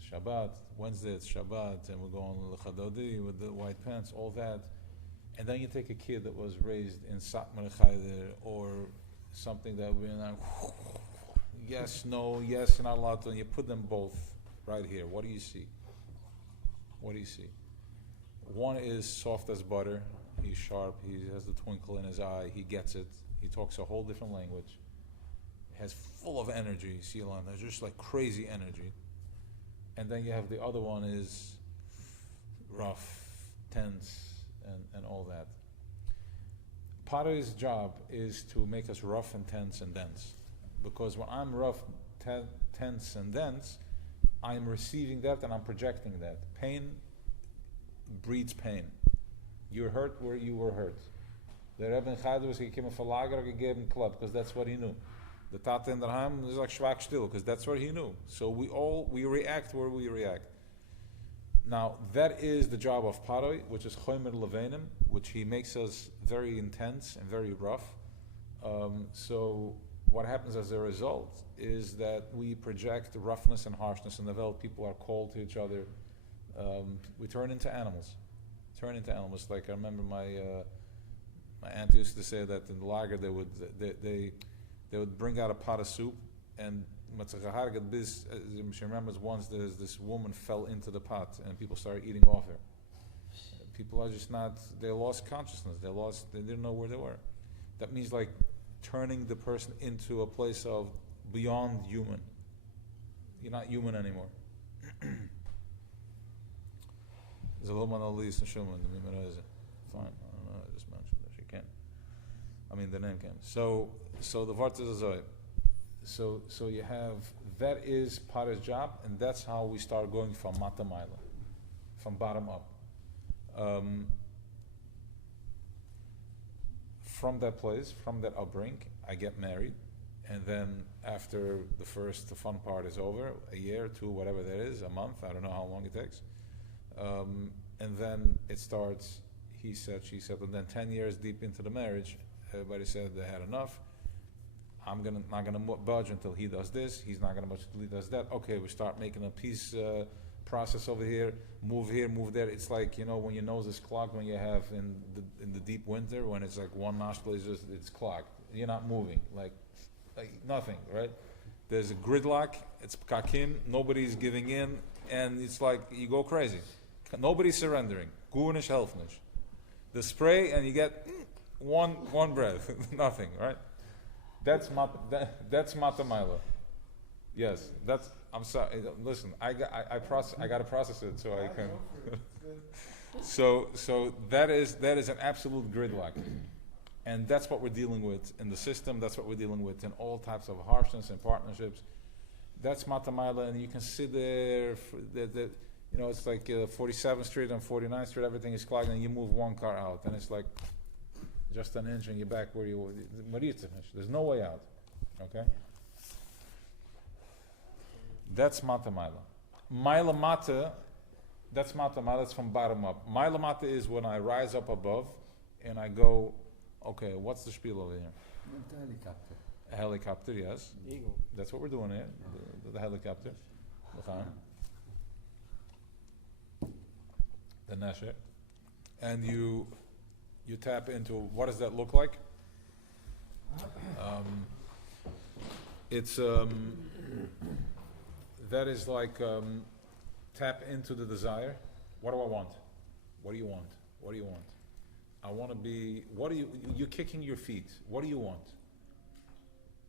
Shabbat, Wednesday it's Shabbat, and we're going L'Chadodi with the white pants, all that. And then you take a kid that was raised in Satmar Chayder, or something that we're not, yes, no, yes, you're not allowed to, and you put them both right here. What do you see? What do you see? One is soft as butter. He's sharp. He has the twinkle in his eye. He gets it. He talks a whole different language. Has full of energy. Silan, there's just like crazy energy. And then you have the other one is rough, tense, and all that. Paro's job is to make us rough and tense and dense. Because when I'm rough, tense, and dense, I'm receiving that and I'm projecting that. Pain breeds pain. You're hurt where you were hurt. The Rebbe in Chayder was gekommen von Lager gegeben club, because that's what he knew. The Tate in der Heim is like schwach still, because that's what he knew. So we react where we react. Now that is the job of Paroi, which is Chomer Levenim, which he makes us very intense and very rough. So what happens as a result is that we project roughness and harshness in the world. People are cold to each other. We turn into animals. Like I remember my aunt used to say that in the lager they would bring out a pot of soup, and she remembers once this woman fell into the pot and people started eating off her. People are just not. They lost consciousness. They didn't know where they were. That means like turning the person into a place of beyond human. You're not human anymore. Fine, I don't know, I just mentioned that she can. The name can. So the Vart is a Zoe. So you have, that is Para's job, and that's how we start going from Mata Maila, from bottom up. From that place, from that upbringing, I get married, and then after the fun part is over, a year, 2, whatever that is, a month, I don't know how long it takes. And then it starts, he said, she said, and then 10 years deep into the marriage, everybody said they had enough. I'm not gonna budge until he does this. He's not gonna budge until he does that. Okay, we start making a peace process over here, move there. It's like, when your nose is clogged, when you have in the deep winter, when it's like one nostril it's clogged. You're not moving, like nothing, right? There's a gridlock. It's kakim. Nobody's giving in, and it's like you go crazy. Nobody's surrendering. Gurnish, helfnish. The spray, and you get one breath, nothing, right? That's Mata Maila. Yes, I'm sorry. Listen, I got to process it so I can. So that is an absolute gridlock, and that's what we're dealing with in the system. That's what we're dealing with in all types of harshness and partnerships. That's Mata Maila, and you can sit there. It's like 47th Street and 49th Street. Everything is clogged, and you move one car out, and it's like just an inch and you're back where you, there's no way out, okay? That's mata maila. Maila mata, that's mata maila, that's from bottom up. Maila mata is when I rise up above and I go, okay, what's the spiel over here? The helicopter. A helicopter, yes. Eagle. That's what we're doing here, the helicopter. The nesher. And you tap into, what does that look like? It's that is like tap into the desire. What do I want? What do you want? What do you want? I want to be, you're kicking your feet. What do you want?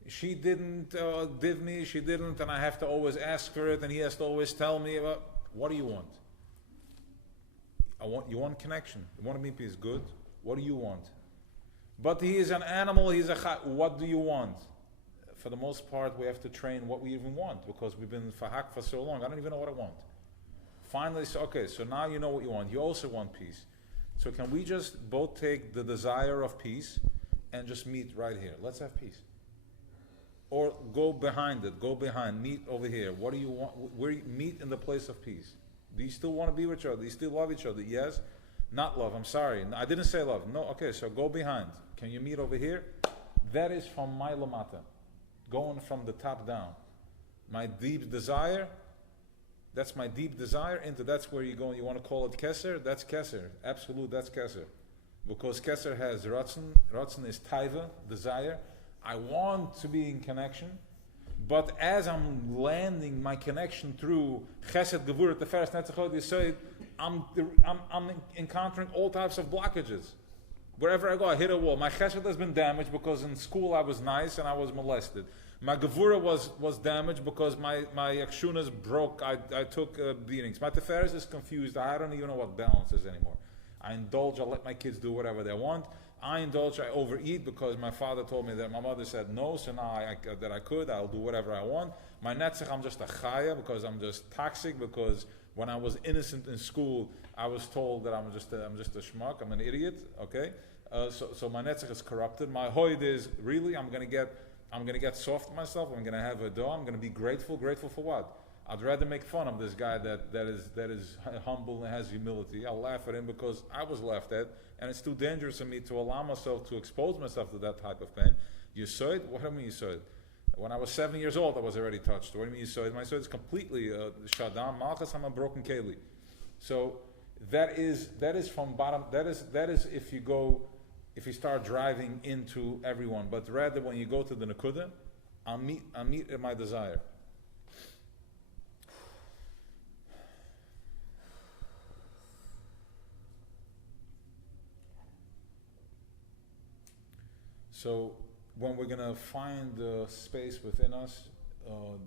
She didn't div me, she didn't, and I have to always ask for it, and he has to always tell me about, what do you want? You want connection. You want to meet peace. Good. What do you want? But he is an animal, he's a what do you want? For the most part, we have to train what we even want, because we've been fahak for so long, I don't even know what I want. Finally, so now you know what you want. You also want peace. So can we just both take the desire of peace and just meet right here? Let's have peace. Or go behind it, meet over here. What do you want? Where you meet in the place of peace. Do you still want to be with each other? Do you still love each other? Yes? Not love, I'm sorry. I didn't say love. No, okay, so go behind. Can you meet over here? That is from my lamata. Going from the top down. My deep desire, that's my deep desire into, that's where you're going. You want to call it keser? That's keser. Absolute, that's keser. Because keser has ratzon. Ratzon is taiva, desire. I want to be in connection, but as I'm landing my connection through Chesed Gevurah Teferes Netzachot Yesod, I'm encountering all types of blockages. Wherever I go, I hit a wall. My Chesed has been damaged because in school I was nice and I was molested. My Gevurah was damaged because my Akshunas broke. I took beatings. My Teferes is confused. I don't even know what balance is anymore. I indulge. I let my kids do whatever they want. I indulge, I overeat because my father told me that, my mother said no, so now I'll do whatever I want. My netzach, I'm just a chaya because I'm just toxic, because when I was innocent in school, I was told that I'm just a schmuck, I'm an idiot, okay? So my netzach is corrupted. My hoid is, really, I'm gonna get soft myself, I'm gonna have a dough, I'm gonna be grateful for what? I'd rather make fun of this guy that is humble and has humility. I'll laugh at him because I was laughed at, and it's too dangerous for me to allow myself to expose myself to that type of pain. You saw it? What do you mean you saw it? When I was 7 years old, I was already touched. What do you mean you saw it? My soul is completely shadam malchus. I'm a broken keli. So that is from bottom. That is if you start driving into everyone, but rather when you go to the nakuda, I'll meet at my desire. So when we're going to find the space within us,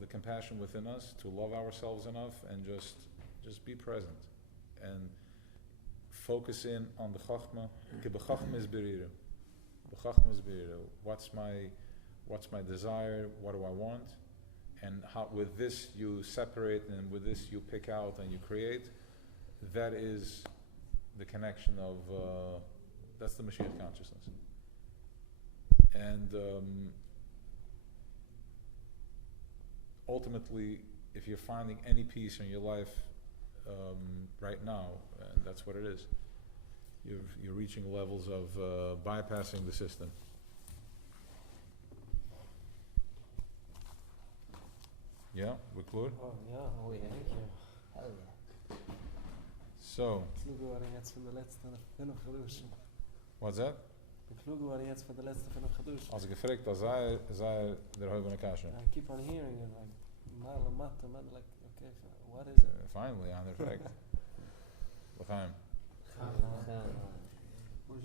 the compassion within us, to love ourselves enough and just be present and focus in on the chachma. What's my desire? What do I want? And how with this you separate, and with this you pick out and you create. That is the connection of that's the Mashiach consciousness. And ultimately, if you're finding any peace in your life right now, and that's what it is, you're reaching levels of bypassing the system. Yeah, we're clear? Oh ja, oh ja. Thank you. Hell yeah. So, Kluge waren jetzt von der letzten 5 Geduschen. what's that? Die Kluge waren jetzt von der letzten 5 Geduschen. Als ik gefragt, als zij der Heuven Kasha. I keep on hearing it like, mile matte, like, okay, so what is it? Finally, aan de fact. We gaan.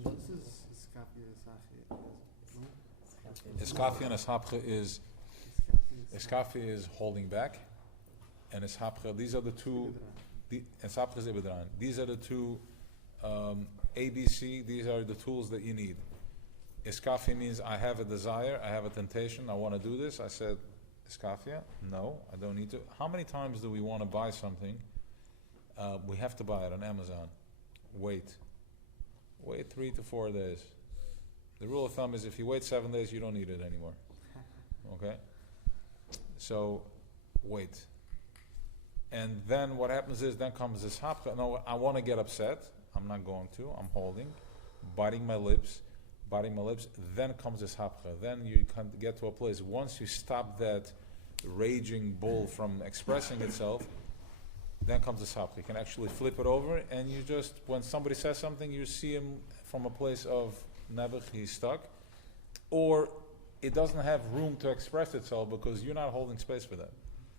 This is Iskafia Sachi. Iskafia and Ishapcha is Iskafia is holding back, and Ishapcha, these are the two. Ishapcha is Ibedran. These are the two ABC. These are the tools that you need. Iskafia means I have a desire, I have a temptation, I want to do this. I said, Iskafia, no, I don't need to. How many times do we want to buy something? We have to buy it on Amazon. Wait 3 to 4 days. The rule of thumb is if you wait 7 days, you don't need it anymore. Okay? So, wait. And then what happens is, then comes this hapcha. No, I want to get upset. I'm not going to. I'm holding, biting my lips. Then comes this hapcha. Then you can get to a place. Once you stop that raging bull from expressing itself, then comes this hapcha. You can actually flip it over, and you just, when somebody says something, you see him from a place of nebuch, he's stuck, or it doesn't have room to express itself because you're not holding space for that.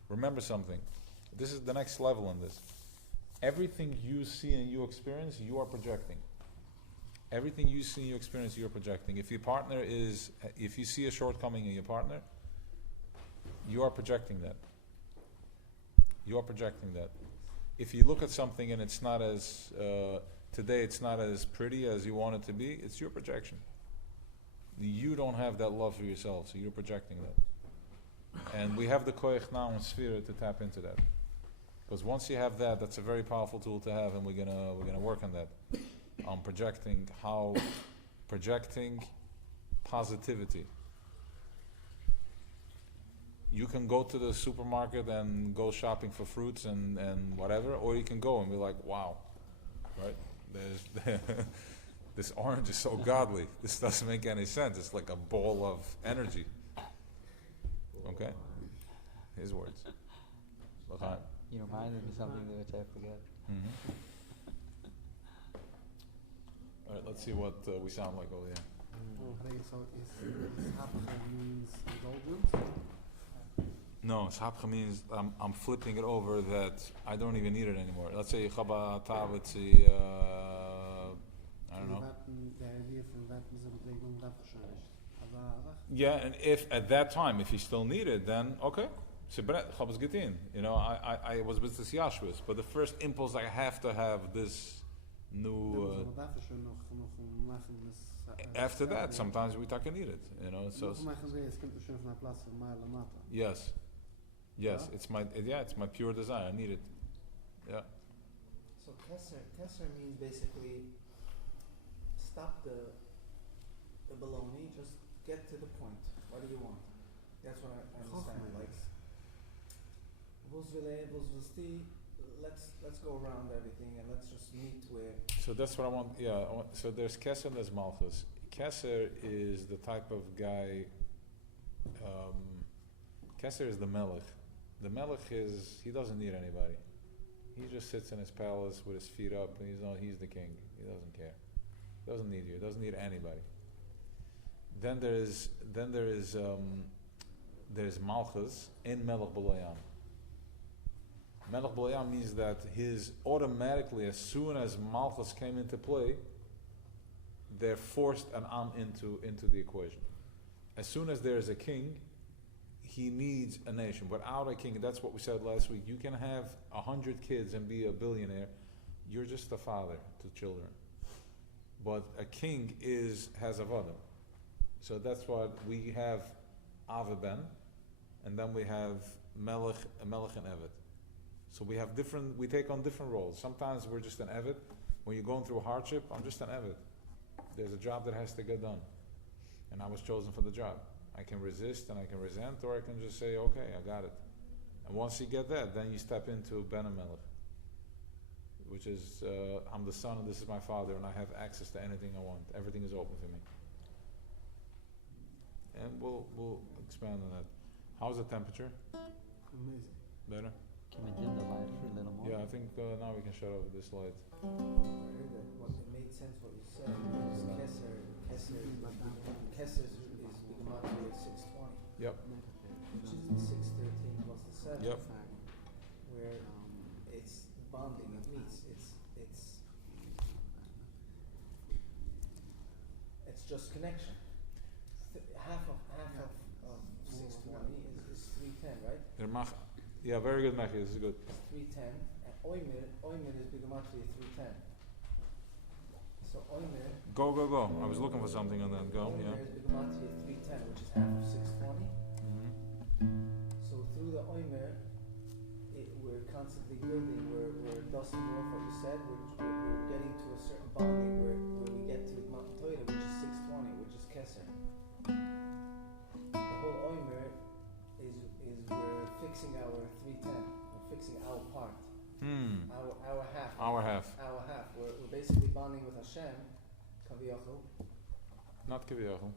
Remember something. This is the next level in this. Everything you see and you experience, you are projecting. Everything you see and you experience, you're projecting. If you see a shortcoming in your partner, you are projecting that. You are projecting that. If you look at something and it's not as, today it's not as pretty as you want it to be, it's your projection. You don't have that love for yourself, so you're projecting that. And we have the koyach now in Sphere to tap into that. Because once you have that, that's a very powerful tool to have, and we're gonna work on that. On projecting positivity. You can go to the supermarket and go shopping for fruits and whatever, or you can go and be like, wow, right? There's this orange is so godly. This doesn't make any sense. It's like a ball of energy. Okay? His words. L'chaim. You reminded me something which I forget. Mm-hmm. All right, let's see what we sound like over here. Okay, so is hapcha means indulgence? No, hapcha means I'm flipping it over that I don't even need it anymore. Let's say chaba tavetzi, I don't know. Der idea von wetten ze betekent dat waarschijnlijk. Yeah, and if at that time, if you still need it, then okay. Chabas getin. You know, I was with this Yashvis, but the first impulse I have to have this new. After that, sometimes we can need it. You know, so. Yes, yes, it's my pure desire. I need it. Yeah. So Kesser means basically stop the baloney, just get to the point. What do you want? That's what I understand. Like, let's go around everything and let's just meet where. So that's what I want. Yeah. So there's Kesser and there's Malchus. Kesser is the type of guy. Kesser is the Melech. The Melech he doesn't need anybody. He just sits in his palace with his feet up, and he's the king. He doesn't care. Doesn't need you. Doesn't need anybody. Then there's Malchus in Melech B'Layam. Melech B'Layam means that automatically, as soon as Malchus came into play, they're forced an Am into the equation. As soon as there is a king, he needs a nation. Without a king, that's what we said last week. You can have 100 kids and be a billionaire. You're just a father to children. But a king has avodim. So that's what we have Ava Ben, and then we have Melech and Evet. So we take on different roles. Sometimes we're just an Evet. When you're going through hardship, I'm just an Evet. There's a job that has to get done. And I was chosen for the job. I can resist and I can resent, or I can just say, okay, I got it. And once you get that, then you step into Ben Melech, which is, I'm the son and this is my father, and I have access to anything I want. Everything is open for me. And we'll expand on that. How's the temperature? Amazing. Better? Can we dim the light for a little more? Yeah, I think now we can shut off this light. I heard that it made sense what you said. Because Kesser is Bigamati at 620. Yep. Which is the 613 plus the 7. Yep. Where it's bonding, it meets. It's just connection. Half of 620 is 310, right? Yeah, very good, Mackie. This is good. It's 310, and Oimer is Bigamati at 310. So Oimer. Go. I was looking for something on that. Go. Oimer is Bigamati at 310, which is half of 620. Mm-hmm. So through the Oimer, we're constantly building. We're dusting off what you said. We're getting to a certain bonding where we get to Mount Toida, which is 620, which is fixing our part, Hmm. our half. Our half. Our half. We're basically bonding with Hashem, Kaviyachol. Not Kiviyachol.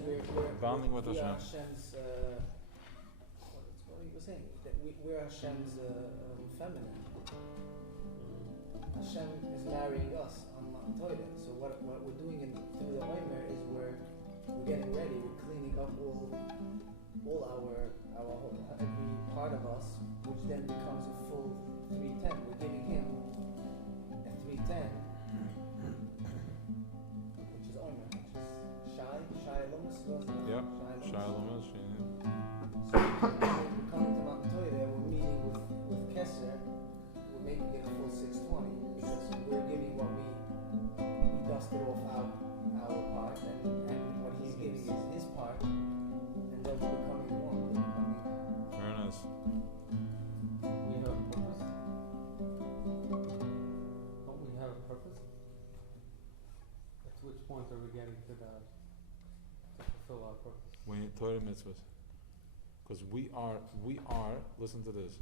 We're Bonding with we are Hashem. Hashem's. What he was saying, that we're Hashem's feminine. Hashem is marrying us on Mount Torah. So what we're doing through the Omer is we're getting ready. We're cleaning up all our whole, every part of us, which then becomes a full 310. We're giving him a 310, which is Omer, which is Shai Lumas. Yep. Shai Shai Lumas. Lumas. So we're coming to Mount Torah, we're meeting with Keser, we're making it a full 620 because we're giving what we dusted off our part, and what he's giving is his part, and then we're becoming one. We're becoming. Very nice. We have a purpose. Don't we have a purpose? At which point are we getting to that to fulfill our purpose? We need Torah mitzvahs. Because we are, listen to this.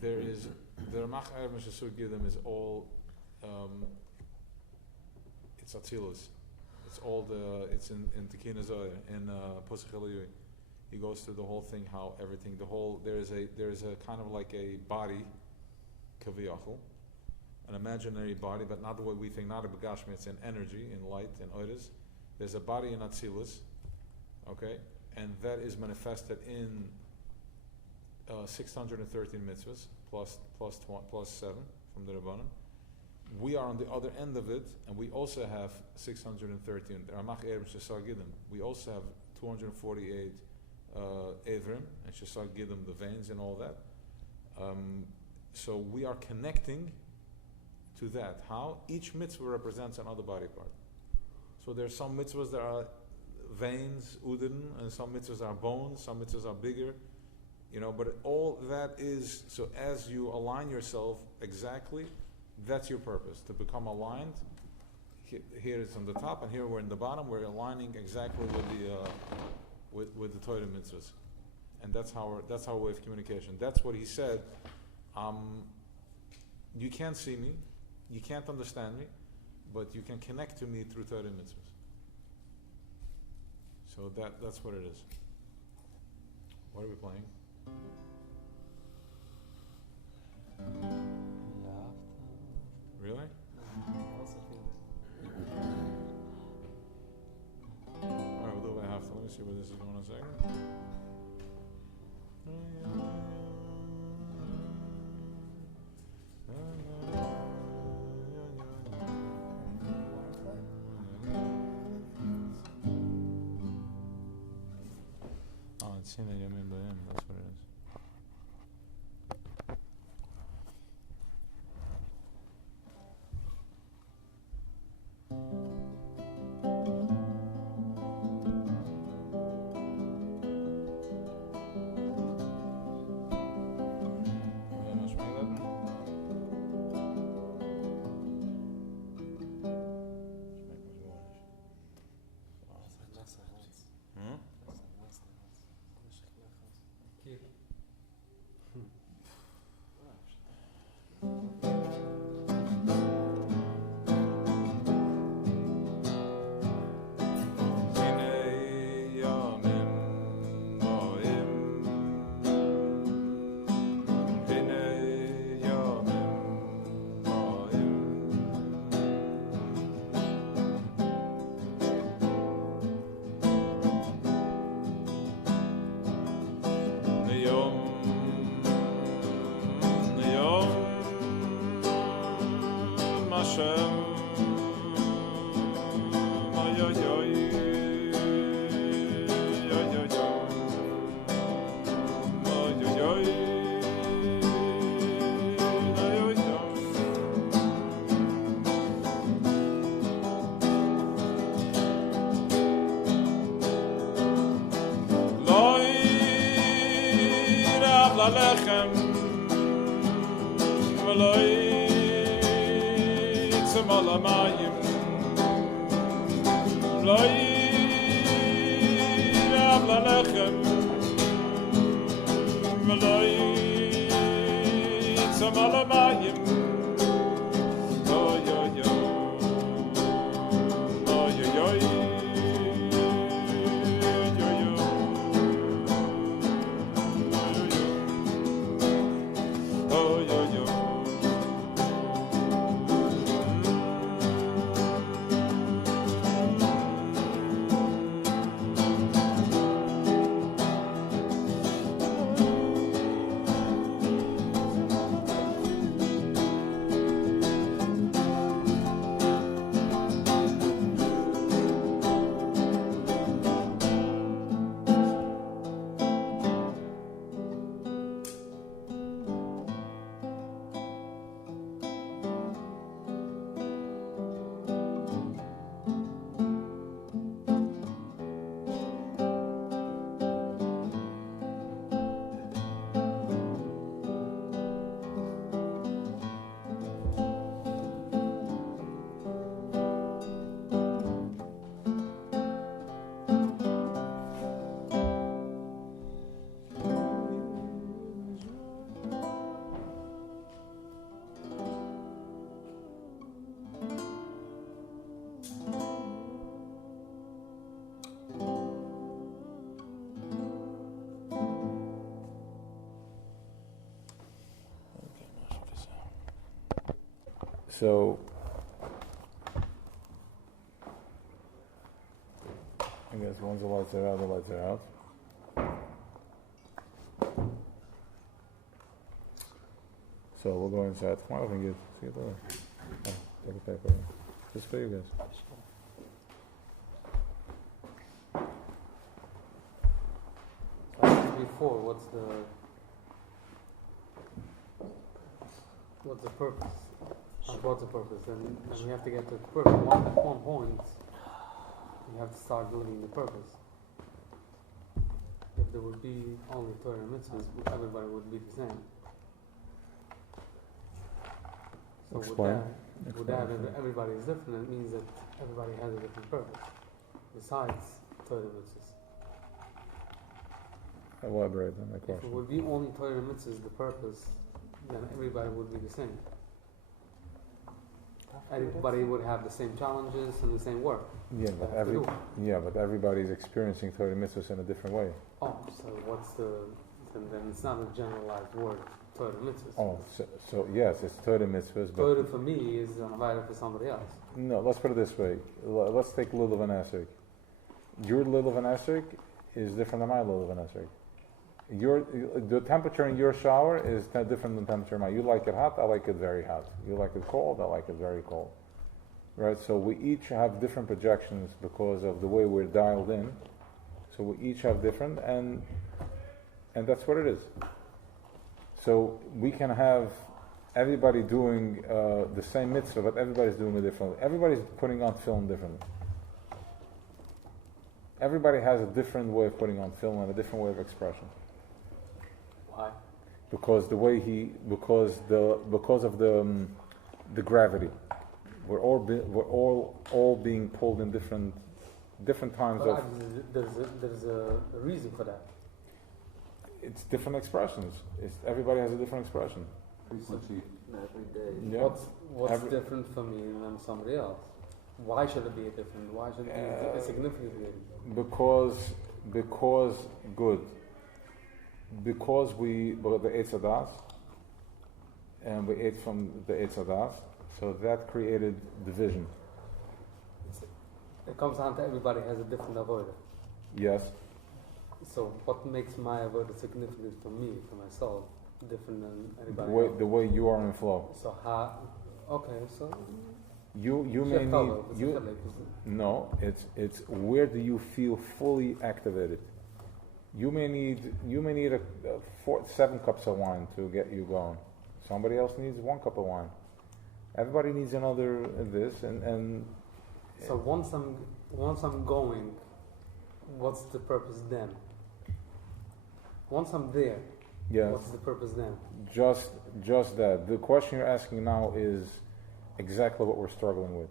There is, the Ramach Erev Meshasur Giddim is all, it's Atzilus. It's in Tekina Zohar, in Posach Eliyui. He goes through the whole thing, how everything, there's a kind of like a body, Kaviyachol, an imaginary body, but not the way we think, not a Begashmi, it's in energy, in light, in Oiris. There's a body in Atzilus, okay? And that is manifested in 613 mitzvahs, plus 7 from the Rabbanim. We are on the other end of it, and we also have 613. Ramach Erev Shesar Giddim. We also have 248 Evrim, and Shesar Giddim, the veins and all that. So we are connecting to that. How? Each mitzvah represents another body part. So there are some mitzvahs that are veins, udin, and some mitzvahs are bones, some mitzvahs are bigger, but all that is, so as you align yourself exactly, that's your purpose, to become aligned. Here it's on the top, and here we're in the bottom, we're aligning exactly with the Torah mitzvahs. And that's our way of communication. That's what he said, you can't see me, you can't understand me, but you can connect to me through Torah mitzvahs. So that's what it is. What are we playing? Really? I also feel that. Alright, we'll do it by half. Let me see where this is going in a second. Oh, it's Hina Yamin Bayim, that's what it is. Lechem v'loi tzim al hamayim v'loi rav lechem v'loi Sam alamayim. Oy oy oy. Oy oy oy. So, I guess once the lights are out, the lights are out. So we'll go inside. Come on, open it. See it there. Oh, take a paper. Just for you guys. Before, what's the purpose? What's the purpose? And we have to get to the purpose. At one point, you have to start living the purpose. If there would be only Torah and mitzvahs, everybody would be the same. So Explain. with that, if everybody is different, it means that everybody has a different purpose, besides Torah and mitzvahs. Elaborate on that If it question. would be only Torah and mitzvahs the purpose, then everybody would be the same. Everybody would have the same challenges and the same work. Yeah, but Have to do. everybody's experiencing Torah mitzvahs in a different way. Oh, so what's then it's not a generalized word, Torah and mitzvahs. Oh, so yes, it's Torah mitzvahs, but Torah for me is an avayda for somebody else. no. Let's put it this way. Let's take Lulav and Esrik. Your Lulav and Esrik is different than my Lulav and Esrik. The temperature in your shower is different than the temperature in mine. You like it hot, I like it very hot. You like it cold, I like it very cold. Right? So we each have different projections because of the way we're dialed in. So we each have different, and that's what it is. So we can have everybody doing the same mitzvah, but everybody's doing it differently. Everybody's putting on film differently. Everybody has a different way of putting on film and a different way of expression. Why? Because of the gravity, we're all being pulled in different times But of. there's a reason for that. It's different expressions. Everybody has a different expression. Frequency. Yeah. What's different for me than somebody else? Why should it be different? Why should it be significantly different? Because we brought the Eitz Hadas, and we ate from the Eitz Hadas, so that created division. It comes down to everybody has a different avodah. Yes. So what makes my avodah significant for me, for myself, different than anybody else? The way you are in flow. So how? Okay, so You may need no. It's where do you feel fully activated? You may need 7 cups of wine to get you going. Somebody else needs 1 cup of wine. Everybody needs another this and. So once I'm going, what's the purpose then? Once I'm there, Yes. what's the purpose then? Just that. The question you're asking now is exactly what we're struggling with.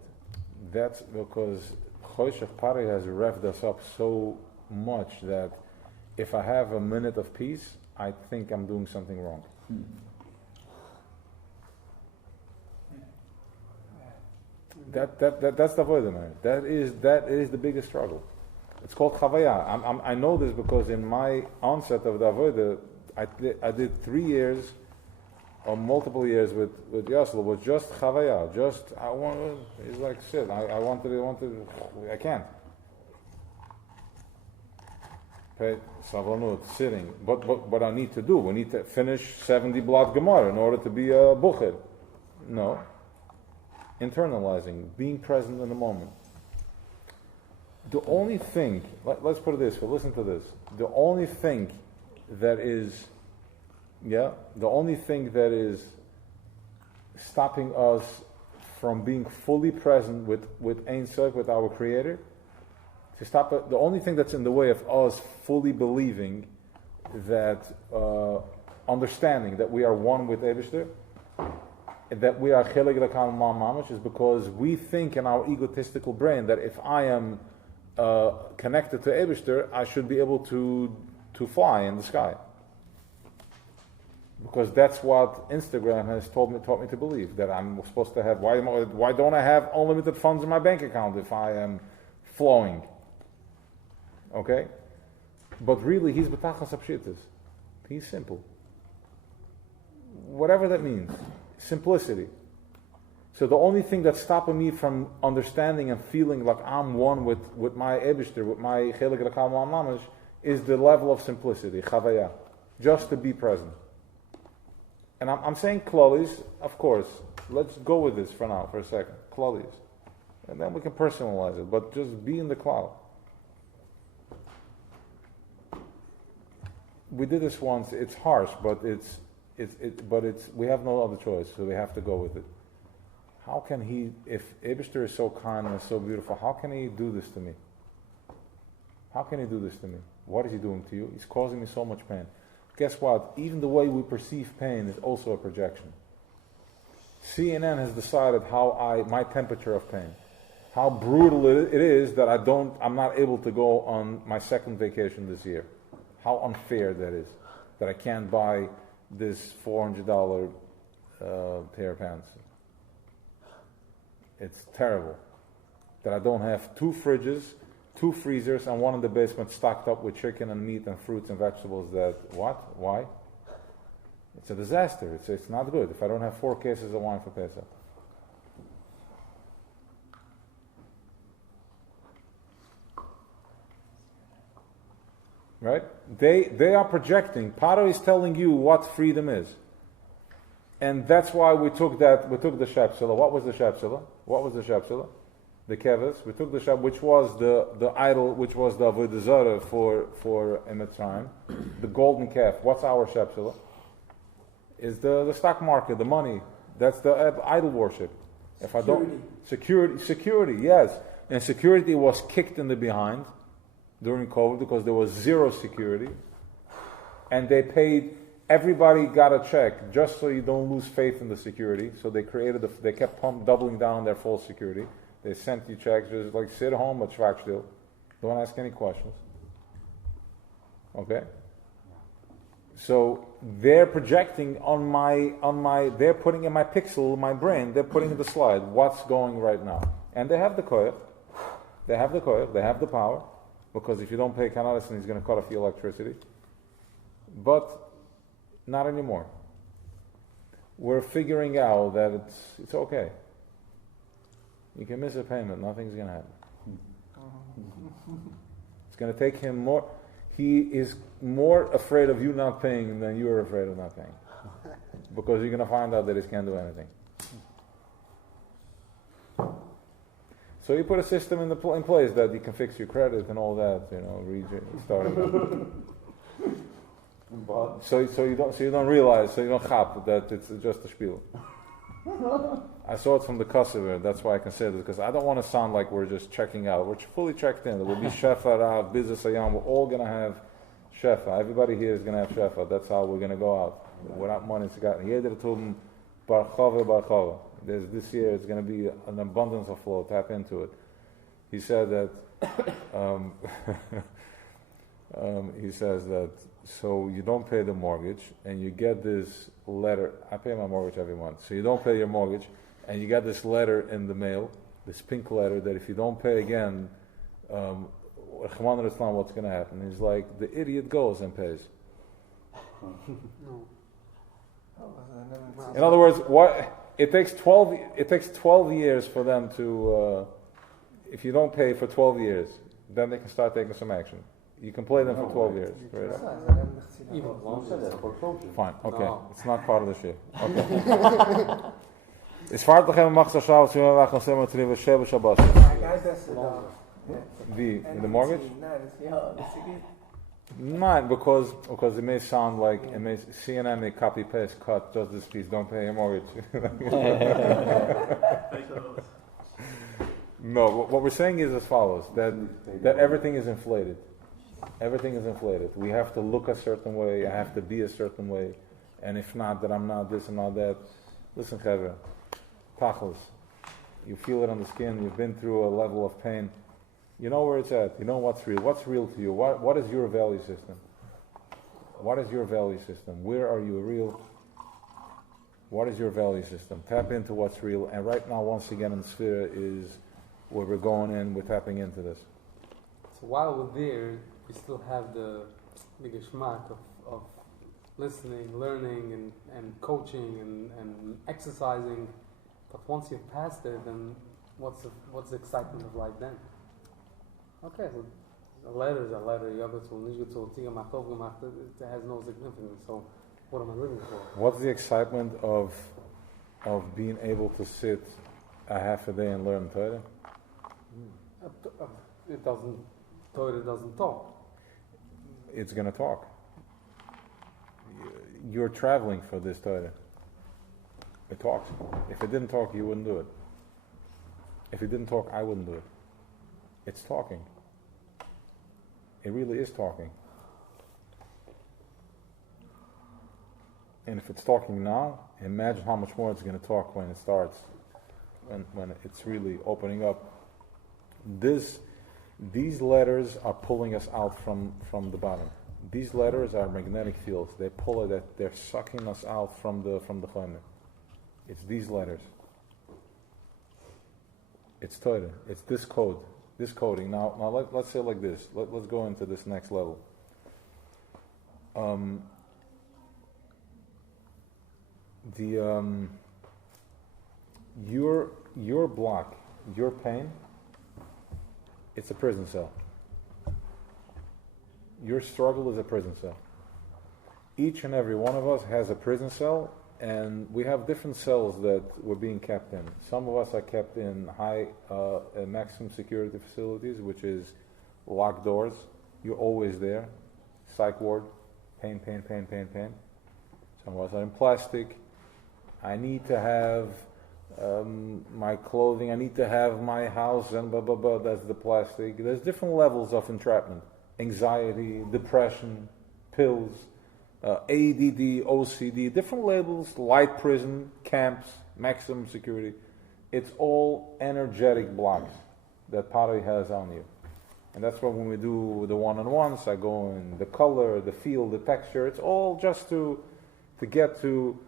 That's because Choshech Pari has revved us up so much that if I have a minute of peace, I think I'm doing something wrong. That's the avodah, man. That is the biggest struggle. It's called chavaya. I know this because in my onset of the avodah, I did 3 years or multiple years with Yosel. Was just chavaya. It's like shit. I wanted. I can't. Okay, savlanut, sitting. But what I need to do? We need to finish 70 blot gemara in order to be a buchid. No. Internalizing, being present in the moment. The only thing, let's put it this way, listen to this. The only thing that is stopping us from being fully present with Ein Sof, with our Creator, the only thing that's in the way of us fully believing that, understanding that we are one with Eibishter, that we are Cheleg Lakam Mamash, is because we think in our egotistical brain that if I am connected to Eibishter, I should be able to fly in the sky. Because that's what Instagram has taught me to believe, that I'm supposed to have. Why don't I have unlimited funds in my bank account if I am flowing? Okay? But really, he's betachas apshitas. He's simple. Whatever that means. Simplicity. So the only thing that's stopping me from understanding and feeling like I'm one with my Eibishter, with my Chelik Rakam Mamash, is the level of simplicity, chavaya. Just to be present. And I'm saying klolis, of course. Let's go with this for now, for a second. Klolis. And then we can personalize it, but just be in the cloud. We did this once. It's harsh, but we have no other choice, so we have to go with it. How can he, if Eibishter is so kind and so beautiful, how can he do this to me? How can he do this to me? What is he doing to you? He's causing me so much pain. Guess what? Even the way we perceive pain is also a projection. CNN has decided my temperature of pain. How brutal it is that I'm not able to go on my second vacation this year. How unfair that is. That I can't buy this $400 pair of pants. It's terrible. That I don't have 2 fridges, 2 freezers, and one in the basement stocked up with chicken and meat and fruits and vegetables what? Why? It's a disaster. It's not good if I don't have 4 cases of wine for Pesach. Right? They are projecting. Paro is telling you what freedom is. And that's why we took the Shepsela. What was the Shepsela? The Keves. We took the Shep, which was the idol, which was the Avodah Zarah for Mitzrayim. The golden calf. What's our Shepsela? Is the stock market, the money. That's the idol worship. If I don't security, yes. And security was kicked in the behind during COVID because there was zero security. And they paid, everybody got a check just so you don't lose faith in the security. So they kept doubling down on their false security. They sent you checks, just like sit home but schwach still. Don't ask any questions. Okay? So they're projecting they're putting in my pixel, my brain, they're putting in the slide what's going right now. And they have the koyach. They have the power. Because if you don't pay Canadison, he's going to cut off your electricity. But not anymore. We're figuring out that it's okay. You can miss a payment, nothing's going to happen. It's going to take him more. He is more afraid of you not paying than you're afraid of not paying. Because you're going to find out that he can't do anything. So you put a system in place that you can fix your credit and all that, starting. So you don't realize, so you don't chap that it's just a spiel. I saw it from the Kosovo, that's why I can say this, because I don't want to sound like we're just checking out. We're fully checked in. There will be Shefa, Rav, Bizas, Ayam. We're all going to have Shefa. Everybody here is going to have Shefa. That's how we're going to go out. Without money, it's got here to them Barchava. This year it's going to be an abundance of flow. Tap into it. He said that. He says that. So you don't pay the mortgage, and you get this letter. I pay my mortgage every month. So you don't pay your mortgage, and you get this letter in the mail this pink letter that if you don't pay again, Rahman al-Islam, what's going to happen? He's like, the idiot goes and pays. No. In other words, it takes 12 years for them to, if you don't pay for 12 years, then they can start taking some action. You can play them for 12 years. Right? Even longer. Fine, okay. No. It's not part of the shit. Okay. usfartem macht zo Shabbos, we wacht on 7 Shabbos. The mortgage? Not because it may sound like it may CNN may copy paste cut just this piece, don't pay your mortgage. No, what we're saying is as follows, that everything is inflated. Everything is inflated. We have to look a certain way, I have to be a certain way, and if not, that I'm not this and not that. Listen, Chevra, tachlis, you feel it on the skin, you've been through a level of pain, you know where it's at, you know what's real to you, what is your value system? What is your value system? Where are you real? What is your value system? Tap into what's real, and right now, once again, in Sphere is where we're going in, we're tapping into this. So while we're there, we still have the geschmack of listening, learning, and coaching and exercising. But once you've passed it, then what's the excitement of life then? Okay, so a letter is a letter. You have it has no significance. So what am I living for? What's the excitement of being able to sit a half a day and learn Torah? Torah doesn't talk. It's going to talk. You're traveling for this Torah. It talks. If it didn't talk, you wouldn't do it. If it didn't talk, I wouldn't do it. It's talking. It really is talking. And if it's talking now, imagine how much more it's going to talk when it starts, when it's really opening up. These letters are pulling us out from the bottom. These letters are magnetic fields. They pull it. They're sucking us out from the chaymer. It's these letters. It's Torah. It's this code. This coding. Now let's say it like this. Let's go into this next level. Your block, your pain, it's a prison cell. Your struggle is a prison cell. Each and every one of us has a prison cell, and we have different cells that we're being kept in. Some of us are kept in high maximum security facilities, which is locked doors. You're always there. Psych ward, pain. Some of us are in plastic. I need to have my clothing, I need to have my house, and blah, blah, blah, that's the plastic. There's different levels of entrapment. Anxiety, depression, pills, ADD, OCD, different labels, light prison, camps, maximum security. It's all energetic blocks that Pari has on you. And that's why when we do the one-on-ones, I go in the color, the feel, the texture. It's all just to get to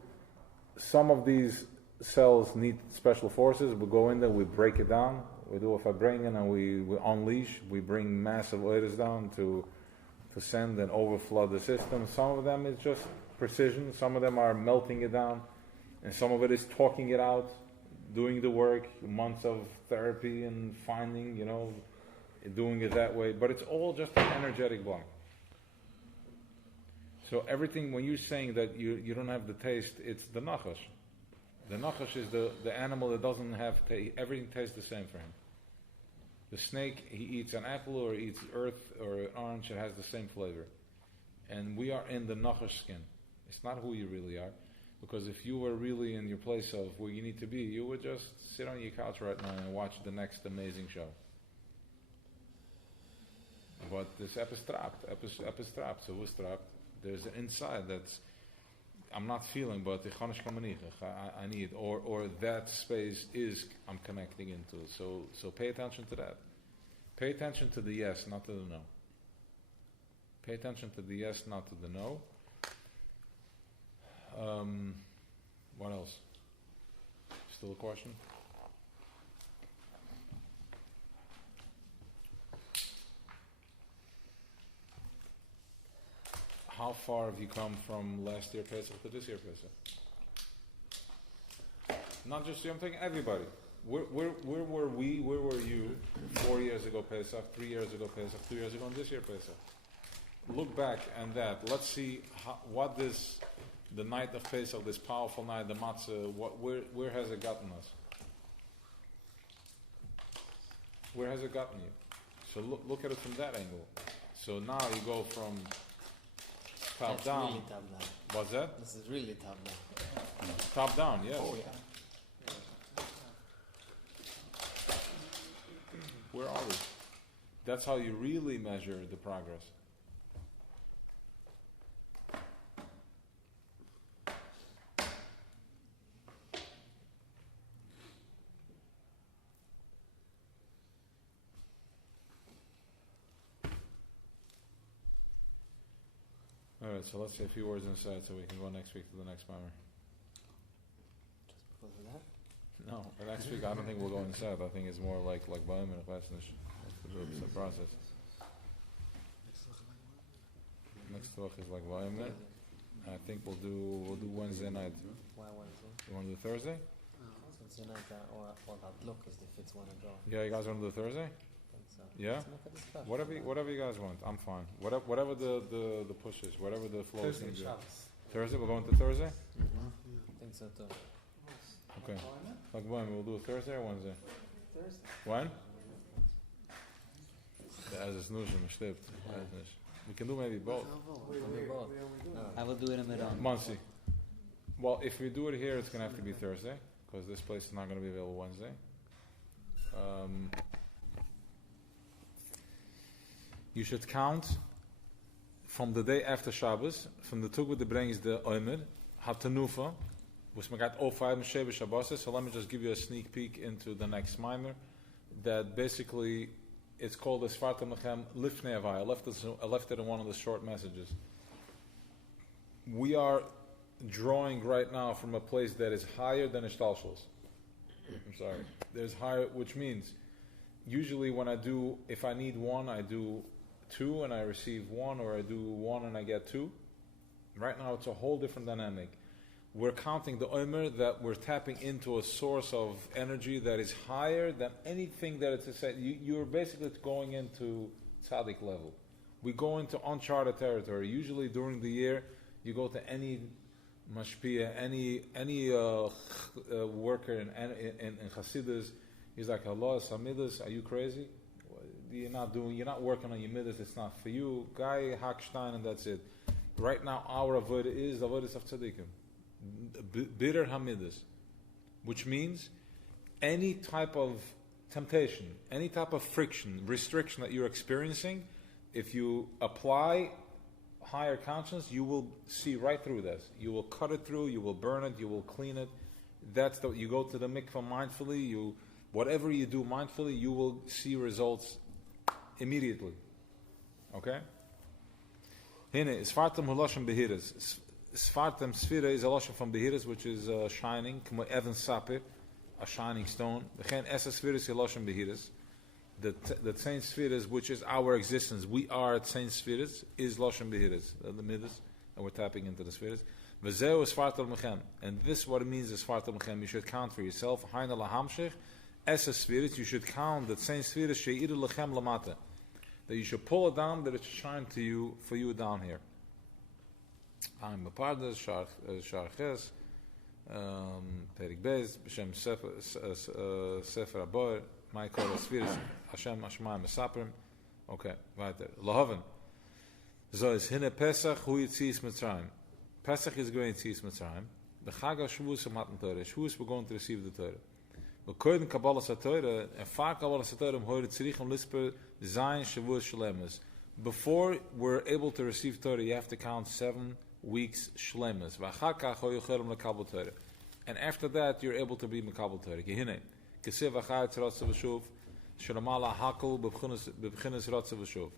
some of these cells need special forces. We go in there, we break it down, we do a fibringing, and we unleash, we bring massive oilers down to send and overflood the system. Some of them is just precision, some of them are melting it down, and some of it is talking it out, doing the work, months of therapy and finding, doing it that way. But it's all just an energetic block. So everything, when you're saying that you don't have the taste, it's the nachash. The nachash is the animal that doesn't have taste. Everything tastes the same for him. The snake, he eats an apple or he eats earth or an orange, it has the same flavor. And we are in the nachash skin. It's not who you really are. Because if you were really in your place of where you need to be, you would just sit on your couch right now and watch the next amazing show. But this epistrapt, so ustrapt. There's an inside that's I'm not feeling, but I need, or that space is I'm connecting into. So pay attention to that. Pay attention to the yes, not to the no. Pay attention to the yes, not to the no. What else? Still a question? how far have you come from last year Pesach to this year Pesach? Not just you, I'm taking everybody. Where were we, where were you 4 years ago Pesach, 3 years ago Pesach, 2 years ago, and this year Pesach? Look back and that. Let's see what this, the night of Pesach, this powerful night, the matzah, where has it gotten us? Where has it gotten you? So look at it from that angle. So now you go from top That's down. really top down. What's that? This is really top down. Top down, yes. Oh yeah. Where are we? That's how you really measure the progress. Alright, so let's say a few words inside so we can go next week to the next primer. Just because of that. No, but next week I don't think we'll go inside. I think it's more like Baim and Chasnish. That's the process. Next talk is like Baim. I think we'll do Wednesday night. Why Wednesday? You want to do Thursday? Wednesday night or that look is if it's one to go. Yeah, you guys want to do Thursday? I think so. Yeah? Let's make a discussion. Whatever you guys want, I'm fine. Whatever the push is, whatever the flow is. Thursday, Shabbos. Thursday, we're going to Thursday? I think so too. Okay. Like when? We'll do Thursday or Wednesday? Thursday. When? As it's Nuzim, stimmt. We can do maybe both. I will do it in the middle. Muncie. Well, if we do it here, it's going to have to be Thursday, because this place is not going to be available Wednesday. You should count from the day after Shabbos, from the Tug with the brings the Omer, Hatanufa, which we got all 5 Sheva Shabbos. So let me just give you a sneak peek into the next mimer. That basically, it's called the Usfartem Lifnei Havai. I left it in one of the short messages. We are drawing right now from a place that is higher than Ishtalshus. I'm sorry. There's higher, which means usually when if I need 1, I do 2 and I receive 1, or I do 1 and I get 2. Right now it's a whole different dynamic. We're counting the Omer that we're tapping into a source of energy that is higher than anything that it's said. You're basically going into tzaddik level. We go into uncharted territory. Usually during the year, you go to any mashpia, any worker in Hasidus. He's like, Allah, Samidas, are you crazy? You're not working on your midas. It's not for you. Guy Hakstein, and that's it. Right now, our avodah is the avodah of tzaddikim. Bitter hamidas, which means any type of temptation, any type of friction, restriction that you're experiencing, if you apply higher conscience, you will see right through this. You will cut it through, you will burn it, you will clean it. You go to the mikvah mindfully, whatever you do mindfully, you will see results immediately. Okay? Hine, usfartem hulashim behiras. Usfartem sfira is a lashon from behiras, which is shining, k'mo even sapir, a shining stone. V'chen esa sfira is a lashon behiras. The same spheres, which is our existence, we are at same spheres, is lashon behiras, the midas, and we're tapping into the spheres. V'zeu usfartem mechem, and this what it means is usfartem mechem. You should count for yourself. Haina lahamshich, esa spheres. You should count that same spheres she'iru lechem lamata. That you should pull it down, that it should shine to you, for you down here. I'm a part of Sharches, Perik Bez, B'Shem Sefer Abor, my call is Sfiris, Hashem Ashmai Mesaprim. Okay, weiter. Lahaven. So is Hine Pesach, hu Yitzis Mitzrayim. Pesach is going to Yitzis Mitzrayim. The Chag HaShavuos of Matan Torah. Shavuos, we're going to receive the Torah. We couldn't Kabbalah Satorah, and far Kabbalah Satorah, heute Tzrichim Lisper, Zayin Shavuos Shlemas. Before we're able to receive Torah, you have to count 7 weeks Shlemas. And after that, you're able to be Mekabel Torah. Gehine. Kesiv Achayat Ratzav V'shuv, Shalamala Hakel B'bchinas Ratzav V'shuv.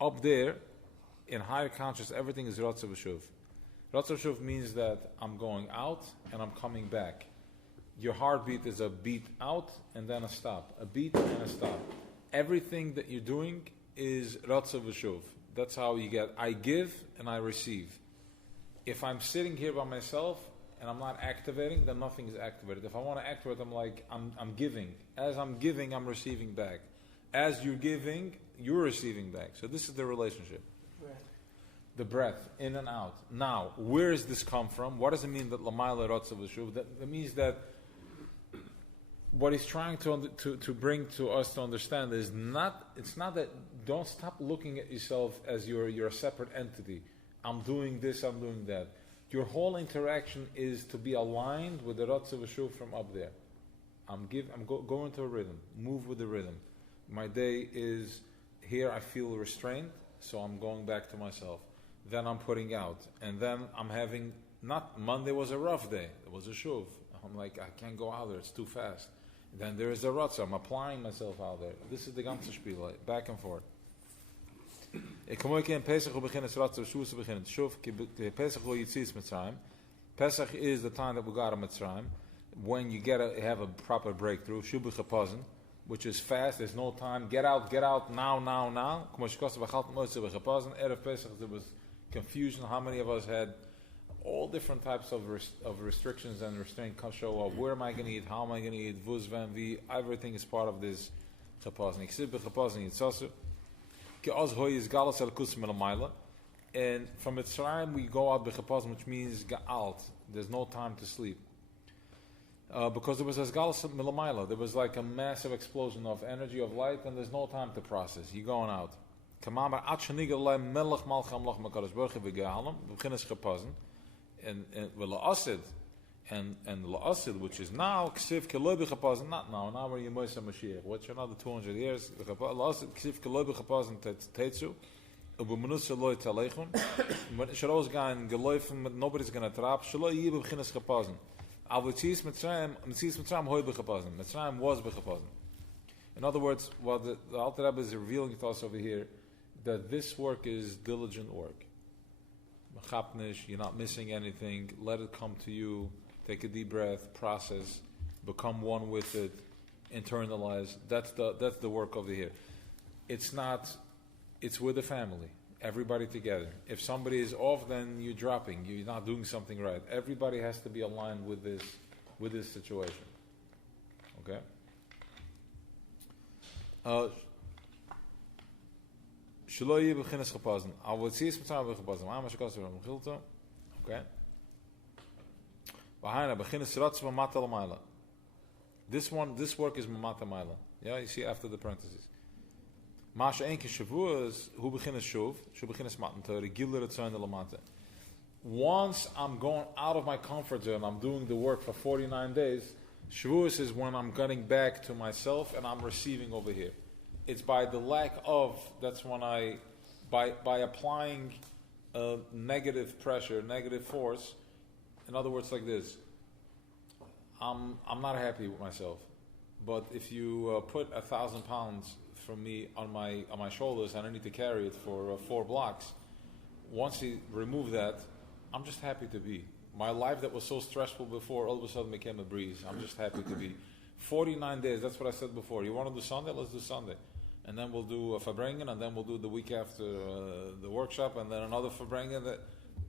Up there, in higher conscious, everything is Ratzav V'shuv. Ratzav V'shuv means that I'm going out and I'm coming back. Your heartbeat is a beat out and then a stop. A beat and a stop. Everything that you're doing is Ratzav V'shuv. That's how you get, I give and I receive. If I'm sitting here by myself and I'm not activating, then nothing is activated. If I want to activate, I'm giving. As I'm giving, I'm receiving back. As you're giving, you're receiving back. So this is the relationship. Right. The breath, in and out. Now, where does this come from? What does it mean that Lamayla Rotza V'shuv? That means that what he's trying to bring to us to understand is it's not that, don't stop looking at yourself as you're a separate entity. I'm doing this, I'm doing that. Your whole interaction is to be aligned with the Rotza V'shuv from up there. Go into a rhythm, move with the rhythm. My day is, here I feel restrained, so I'm going back to myself. Then I'm putting out. And then I'm having, Monday was a rough day. It was a shuv. I'm like, I can't go out there, it's too fast. Then there is a rotza, I'm applying myself out there. This is the ganze Spiel, like, back and forth. Pesach is the time that we got a Mitzrayim, when you have a proper breakthrough, which is fast, there's no time, get out, now. Erev Pesach, there was confusion, how many of us had all different types of restrictions and restraint show up. Where am I going to eat? How am I going to eat? Vuz, van, vi, everything is part of this chapazin. And from Mitzrayim we go out b'chapazin, which means ga'alt. There's no time to sleep. Because there was a galus milamayla. There was like a massive explosion of energy, of light, and there's no time to process. You're going out. And la'asid, and la'asid, which is now ksiv keloi b'chapazin, not now we're in Moshe Mashiach. What's another 200 years? La'asid ksiv keloi b'chapazin tetzu, u'b'menus shaloi talechun. Shalos gain geloifen, nobody's going to trap. Shaloi yib b'chinas chapazin. Avutziis Mitzrayim hoi b'chapazin. Mitzrayim was b'chapazin. In other words, what the Alter Rebbe is revealing to us over here, that this work is diligent work. You're not missing anything. Let it come to you. Take a deep breath. Process. Become one with it. Internalize. That's the work over here. It's with the family. Everybody together. If somebody is off, then you're dropping. You're not doing something right. Everybody has to be aligned with this situation. Okay. Okay. This work is mamata maila. Yeah, you see after the parentheses. Once I'm going out of my comfort zone, I'm doing the work for 49 days. Shavuos is when I'm getting back to myself and I'm receiving over here. It's by the lack of, that's when by applying negative pressure, negative force. In other words, like this, I'm not happy with myself. But if you put 1,000 pounds from me on my shoulders and I need to carry it for 4 blocks, once you remove that, I'm just happy to be. My life that was so stressful before all of a sudden became a breeze. I'm just happy to be. 49 days, that's what I said before. You want to do Sunday? Let's do Sunday. And then we'll do a Fabrengen, and then we'll do the week after the workshop, and then another Fabrengen. That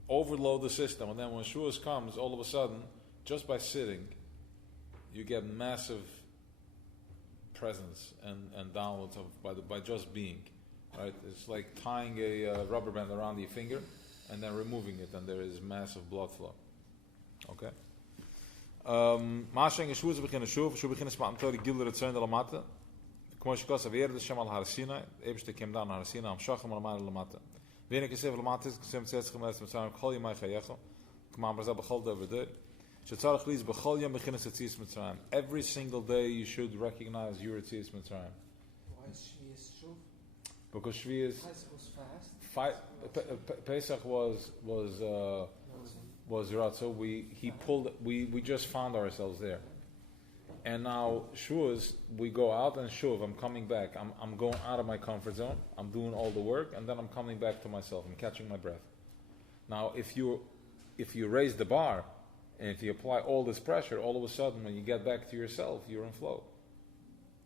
overload the system. And then when Shavuos comes, all of a sudden, just by sitting, you get massive presence and downloads by just being. Right? It's like tying a rubber band around your finger and then removing it, and there is massive blood flow. Okay? Mashing Shavuos beginnen Shavuos beginnen smaten tori gilder het zijn de lamata. Como shkos aver de shamal har Sinai, ebste kem down har Sinai am shachem al mal lamata. Wenn ik sev lamata is kem tsets gemes met sam khol yemay khaycho. Kma marza bkhol over there. Shetzarach lis bkhol yem beginnen tsis mit sam. Every single day you should recognize your tsis mit sam. Why is Shvius Shuv? Because Shvius was fast. Pesach was Ratzo. We just found ourselves there. And now Shavuos, we go out and Shuv, I'm coming back. I'm going out of my comfort zone. I'm doing all the work, and then I'm coming back to myself. I'm catching my breath. Now, if you raise the bar, and if you apply all this pressure, all of a sudden, when you get back to yourself, you're in flow.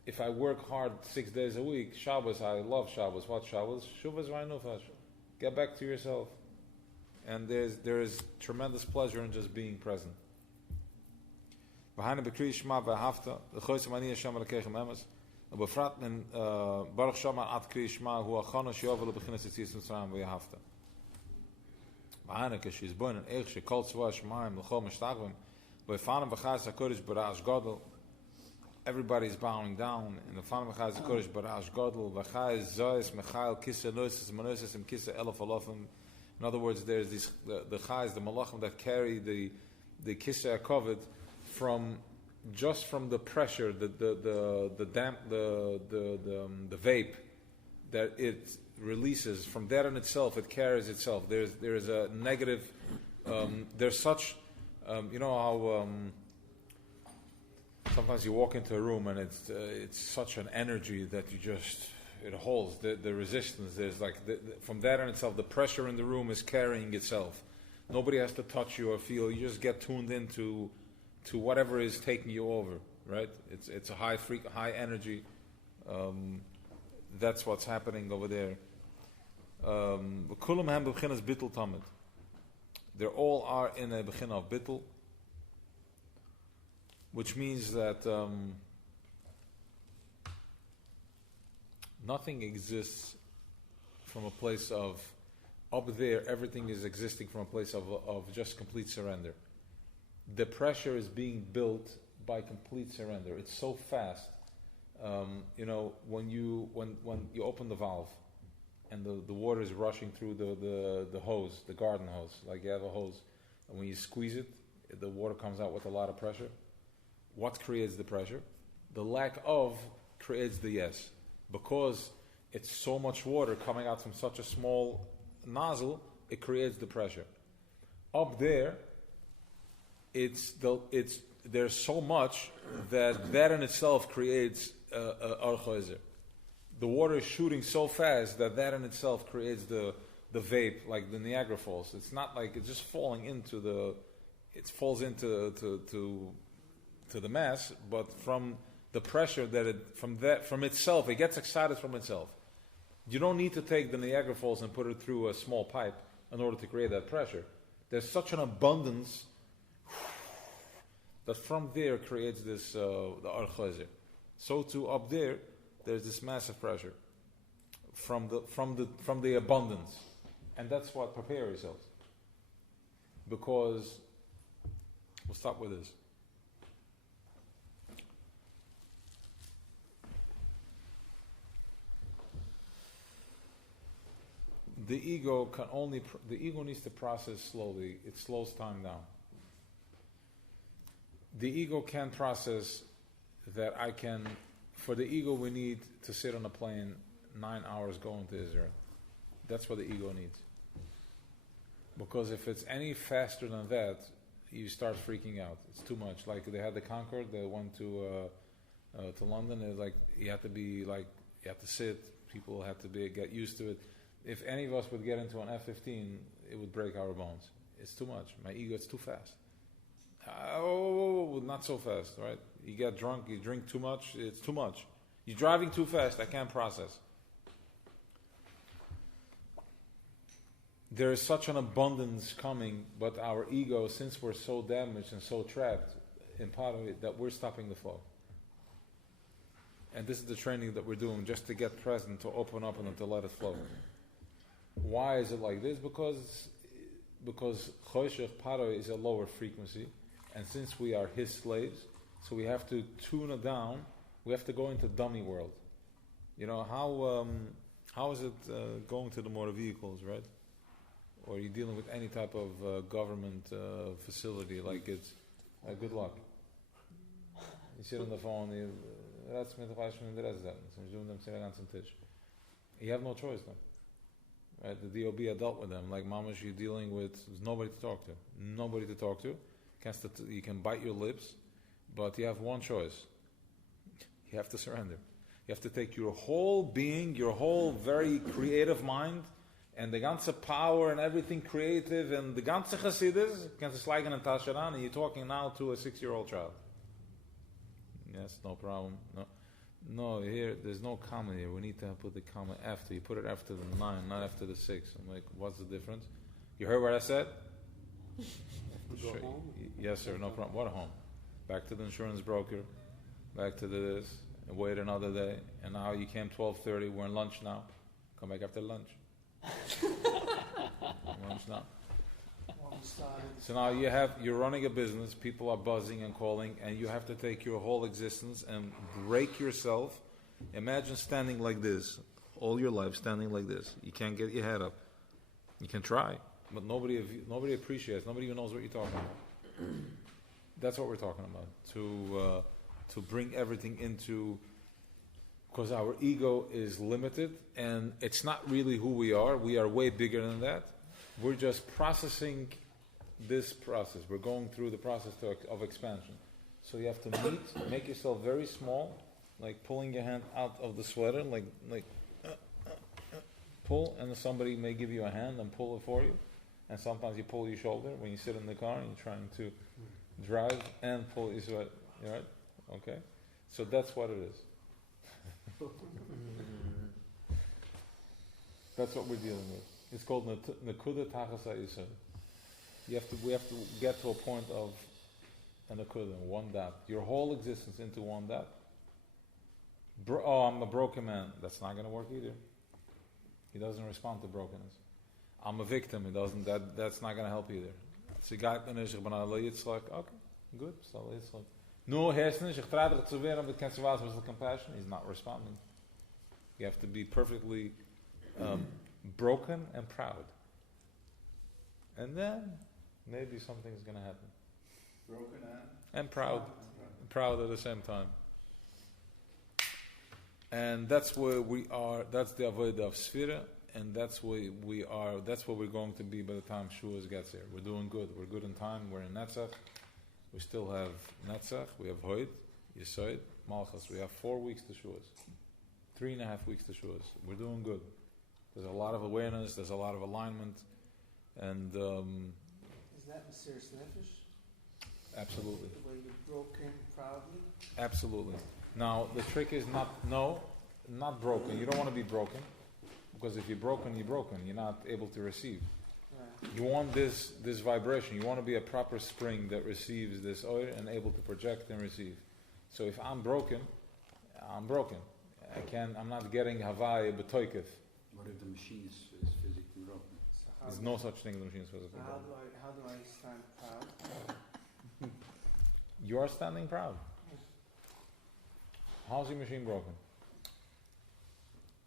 If I work hard 6 days a week, Shabbos, I love Shabbos. What Shabbos? Shuvas Rainufash. Get back to yourself. And there is tremendous pleasure in just being present. Baruch Shama at Kriya Shema hu achana sheyovel beginnes etzis Mitzrayim v'yahavta. V'haneke she's born in Eich shekol tzva Shemaim l'chol mishtagvim v'fanim v'chaz HaKodesh b'ra'ash gadol. Everybody's bowing down in the fanim v'chaz HaKodesh b'ra'ash gadol v'chaz zois mechail kisa noises manoises and kisa elef alofim. In other words, there's these the chaz, the malachim that carry the kisa kovet from the pressure, the damp, the vape that it releases from that in itself, it carries itself. There's a negative. There's such, you know how sometimes you walk into a room and it's such an energy that it holds the resistance. There's like from that in itself, the pressure in the room is carrying itself. Nobody has to touch you or feel. You just get tuned into whatever is taking you over, right? It's a high energy. That's what's happening over there. They all are in a begin of bittul, which means that nothing exists from a place of up there. Everything is existing from a place of just complete surrender. The pressure is being built by complete surrender. It's so fast. You know, when you open the valve and the water is rushing through the hose, the garden hose, like you have a hose, and when you squeeze it, the water comes out with a lot of pressure. What creates the pressure? The lack of creates the yes. Because it's so much water coming out from such a small nozzle, it creates the pressure. Up there, there's so much that in itself creates archoizer. The water is shooting so fast that in itself creates the vape, like the Niagara Falls. It's not like it's just falling into it falls into the mass, but from the pressure from itself, it gets excited from itself. You don't need to take the Niagara Falls and put it through a small pipe in order to create that pressure. There's such an abundance that from there creates this the archoizer. So too up there's this massive pressure from the abundance, and that's what prepare yourselves. Because we'll stop with this. The ego needs to process slowly. It slows time down. The ego can process that for the ego we need to sit on a plane 9 hours going to Israel. That's what the ego needs. Because if it's any faster than that, you start freaking out. It's too much. Like they had the Concorde, they went to London. It's like you have to sit. People have to get used to it. If any of us would get into an F-15, it would break our bones. It's too much. My ego, it's too fast. Oh, not so fast, right? You get drunk, you drink too much, it's too much. You're driving too fast, I can't process. There is such an abundance coming, but our ego, since we're so damaged and so trapped in part of it, that we're stopping the flow. And this is the training that we're doing, just to get present, to open up and to let it flow. Why is it like this? Because Choshech Paro is a lower frequency, and since we are his slaves, so we have to tune it down. We have to go into dummy world. You know how is it going to the motor vehicles, right? Or you're dealing with any type of government facility, like it's good luck. You sit on the phone. You have no choice now. Right? The DOB had dealt with them. Like Mamash, you're dealing with nobody to talk to. Nobody to talk to. You can bite your lips, but you have one choice. You have to surrender. You have to take your whole being, your whole very creative mind, and the ganze power and everything creative, and the ganze Chassidus, and you're talking now to a 6-year-old child. Yes, no problem. No. No, here there's no comma here. We need to put the comma after. You put it after the 9, not after the 6. I'm like, what's the difference? You heard what I said? Go home? Yes, sir. No problem. What a home? Back to the insurance broker. Back to this. And wait another day. And now you came 12:30. We're in lunch now. Come back after lunch. Lunch now. So now you're running a business, people are buzzing and calling, and you have to take your whole existence and break yourself. Imagine standing like this, all your life standing like this. You can't get your head up. You can try, but nobody appreciates, nobody even knows what you're talking about. That's what we're talking about, to bring everything into, because our ego is limited, and it's not really who we are way bigger than that. We're just processing this process. We're going through the process of expansion. So you have to make yourself very small, like pulling your hand out of the sweater, like pull, and somebody may give you a hand and pull it for you. And sometimes you pull your shoulder when you sit in the car and you're trying to drive and pull your sweater. You right? Okay? So that's what it is. That's what we're dealing with. It's called Nakuda Tachas HaYisod. We have to get to a point of a Nakuda, one dot. Your whole existence into one dot. I'm a broken man. That's not going to work either. He doesn't respond to brokenness. I'm a victim. He doesn't. That's not going to help either. Okay, good. No, compassion. He's not responding. You have to be perfectly broken and proud, and then maybe something's going to happen. Broken and proud at the same time. And that's where we are. That's the avodah of Sfira, and that's where we are. That's where we're going to be by the time Shuas gets here. We're doing good. We're good in time. We're in Netzach. We still have Netzach. We have Hoid, Yesod, Malchus. We have 4 weeks to Shuas. 3.5 weeks to Shuas. We're doing good. There's a lot of awareness. There's a lot of alignment, and is that Mesiras Nefesh? Absolutely. The way you're broken proudly? Absolutely. Now, the trick is not broken. You don't want to be broken, because if you're broken, you're broken. You're not able to receive. Right. You want this vibration. You want to be a proper spring that receives this oil and able to project and receive. So if I'm broken, I'm broken. I'm not getting Havai b'toikef. What if the machine is physically broken? So There's no such thing as the machine is physically how broken. do I stand proud? You are standing proud. How's your machine broken?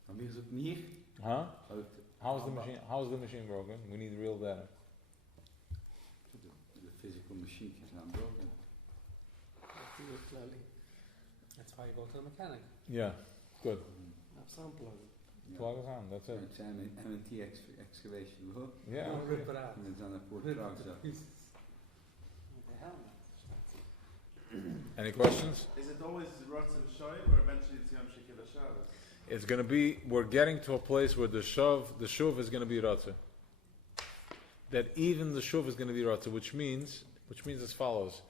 Dan is het niet. Huh? How's the machine broken? We need real data. The physical machine is not broken. That's why you go to the mechanic. Yeah, good. Unplug it. Plug us on, that's it. Het zijn M&T excavation, hoor. Yeah. Rip it out. En dan zijn er voor Rip trucks it to up. pieces. What the hell? Any questions? Is it always Rotz and Shoy, or eventually it's Yom Shekil Shabbos? It's going to be, we're getting to a place where the shuv is going to be Ratzah. That even the shuv is going to be Ratzah, which means as follows.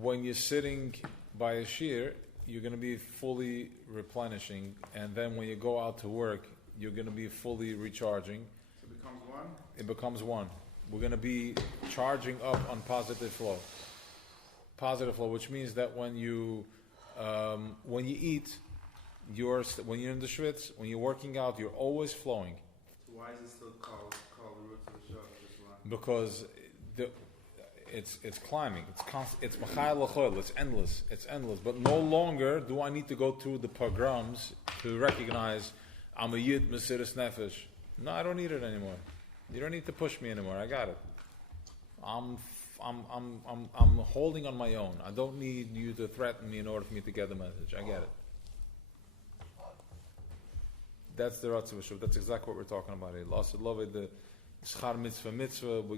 When you're sitting by a shear, you're going to be fully replenishing, and then when you go out to work, you're going to be fully recharging. So it becomes one? It becomes one. We're going to be charging up on positive flow. Positive flow, which means that when you eat, when you're in the schwitz, when you're working out, you're always flowing. So why is it still called the roots of the show? This one? Because it's climbing. It's constant. It's machayel l'choil. It's endless. It's endless. But no longer do I need to go through the pogroms to recognize I'm a yid mesiras nefesh. No, I don't need it anymore. You don't need to push me anymore. I got it. I'm holding on my own. I don't need you to threaten me in order for me to get the message. I get it. That's the Ratzah V'Shuv. That's exactly what we're talking about here. L'asad Loved, the Schar Mitzvah. We're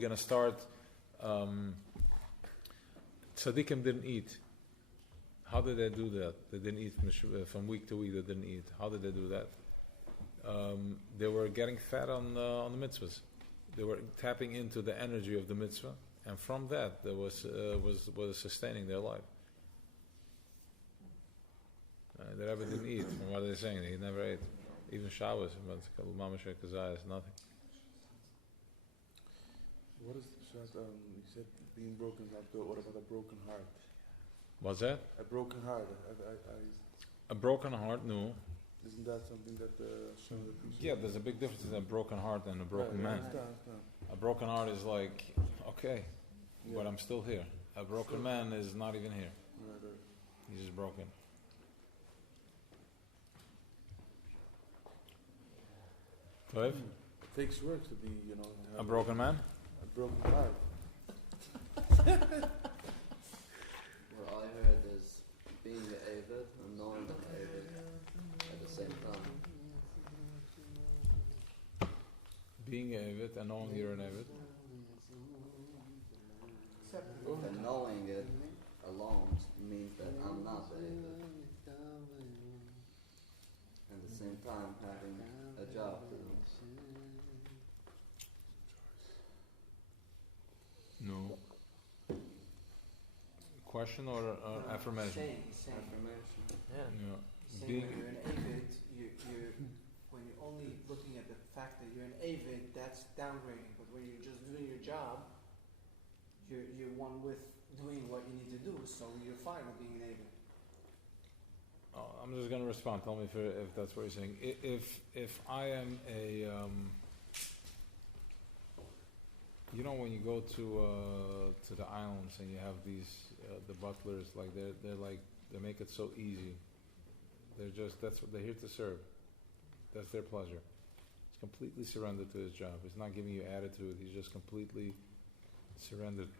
gonna start. Tzaddikim didn't eat. How did they do that? They didn't eat from week to week. They didn't eat. How did they do that? They were getting fat on the mitzvahs. They were tapping into the energy of the mitzvah, and from that there was sustaining their life. The Rebbe didn't eat. From what they're saying, he never ate. Even Shabbos, but Mamash Kazayas, nothing. What is you said being broken heart, but what about a broken heart? What's that? A broken heart. A broken heart, no. Isn't that something that Hashem appreciates? Yeah, there's a big difference between a broken heart and a broken man. I understand. A broken heart is like, okay, but I'm still here. A broken man is not even here. Right. He's just broken. Clive? It takes work to be, have A broken man? a broken heart. What I heard is being an Avid and knowing an Avid at the same time. Being an Avid and knowing you're an Avid. And knowing it alone means that I'm not the Avid. At the same time having a job to do. No. Question or affirmation? Saying. Affirmation. Yeah. Yeah. Saying Being, when you're an avid, when you're only looking at the fact that you're an avid, that's downgrading. But when you're just doing your job, you're one with doing what you need to do. So you're fine with being an avid. I'm just going to respond. Tell me if that's what you're saying. If I am a, when you go to the islands and you have these the butlers, like they make it so easy. That's what they're here to serve. That's their pleasure. He's completely surrendered to his job. He's not giving you attitude. He's just completely surrendered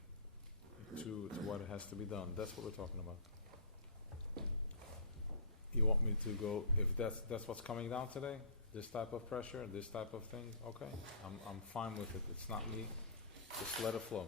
to what has to be done. That's what we're talking about. You want me to go, if that's what's coming down today, this type of pressure, this type of thing, okay, I'm fine with it. It's not me. Just let it flow.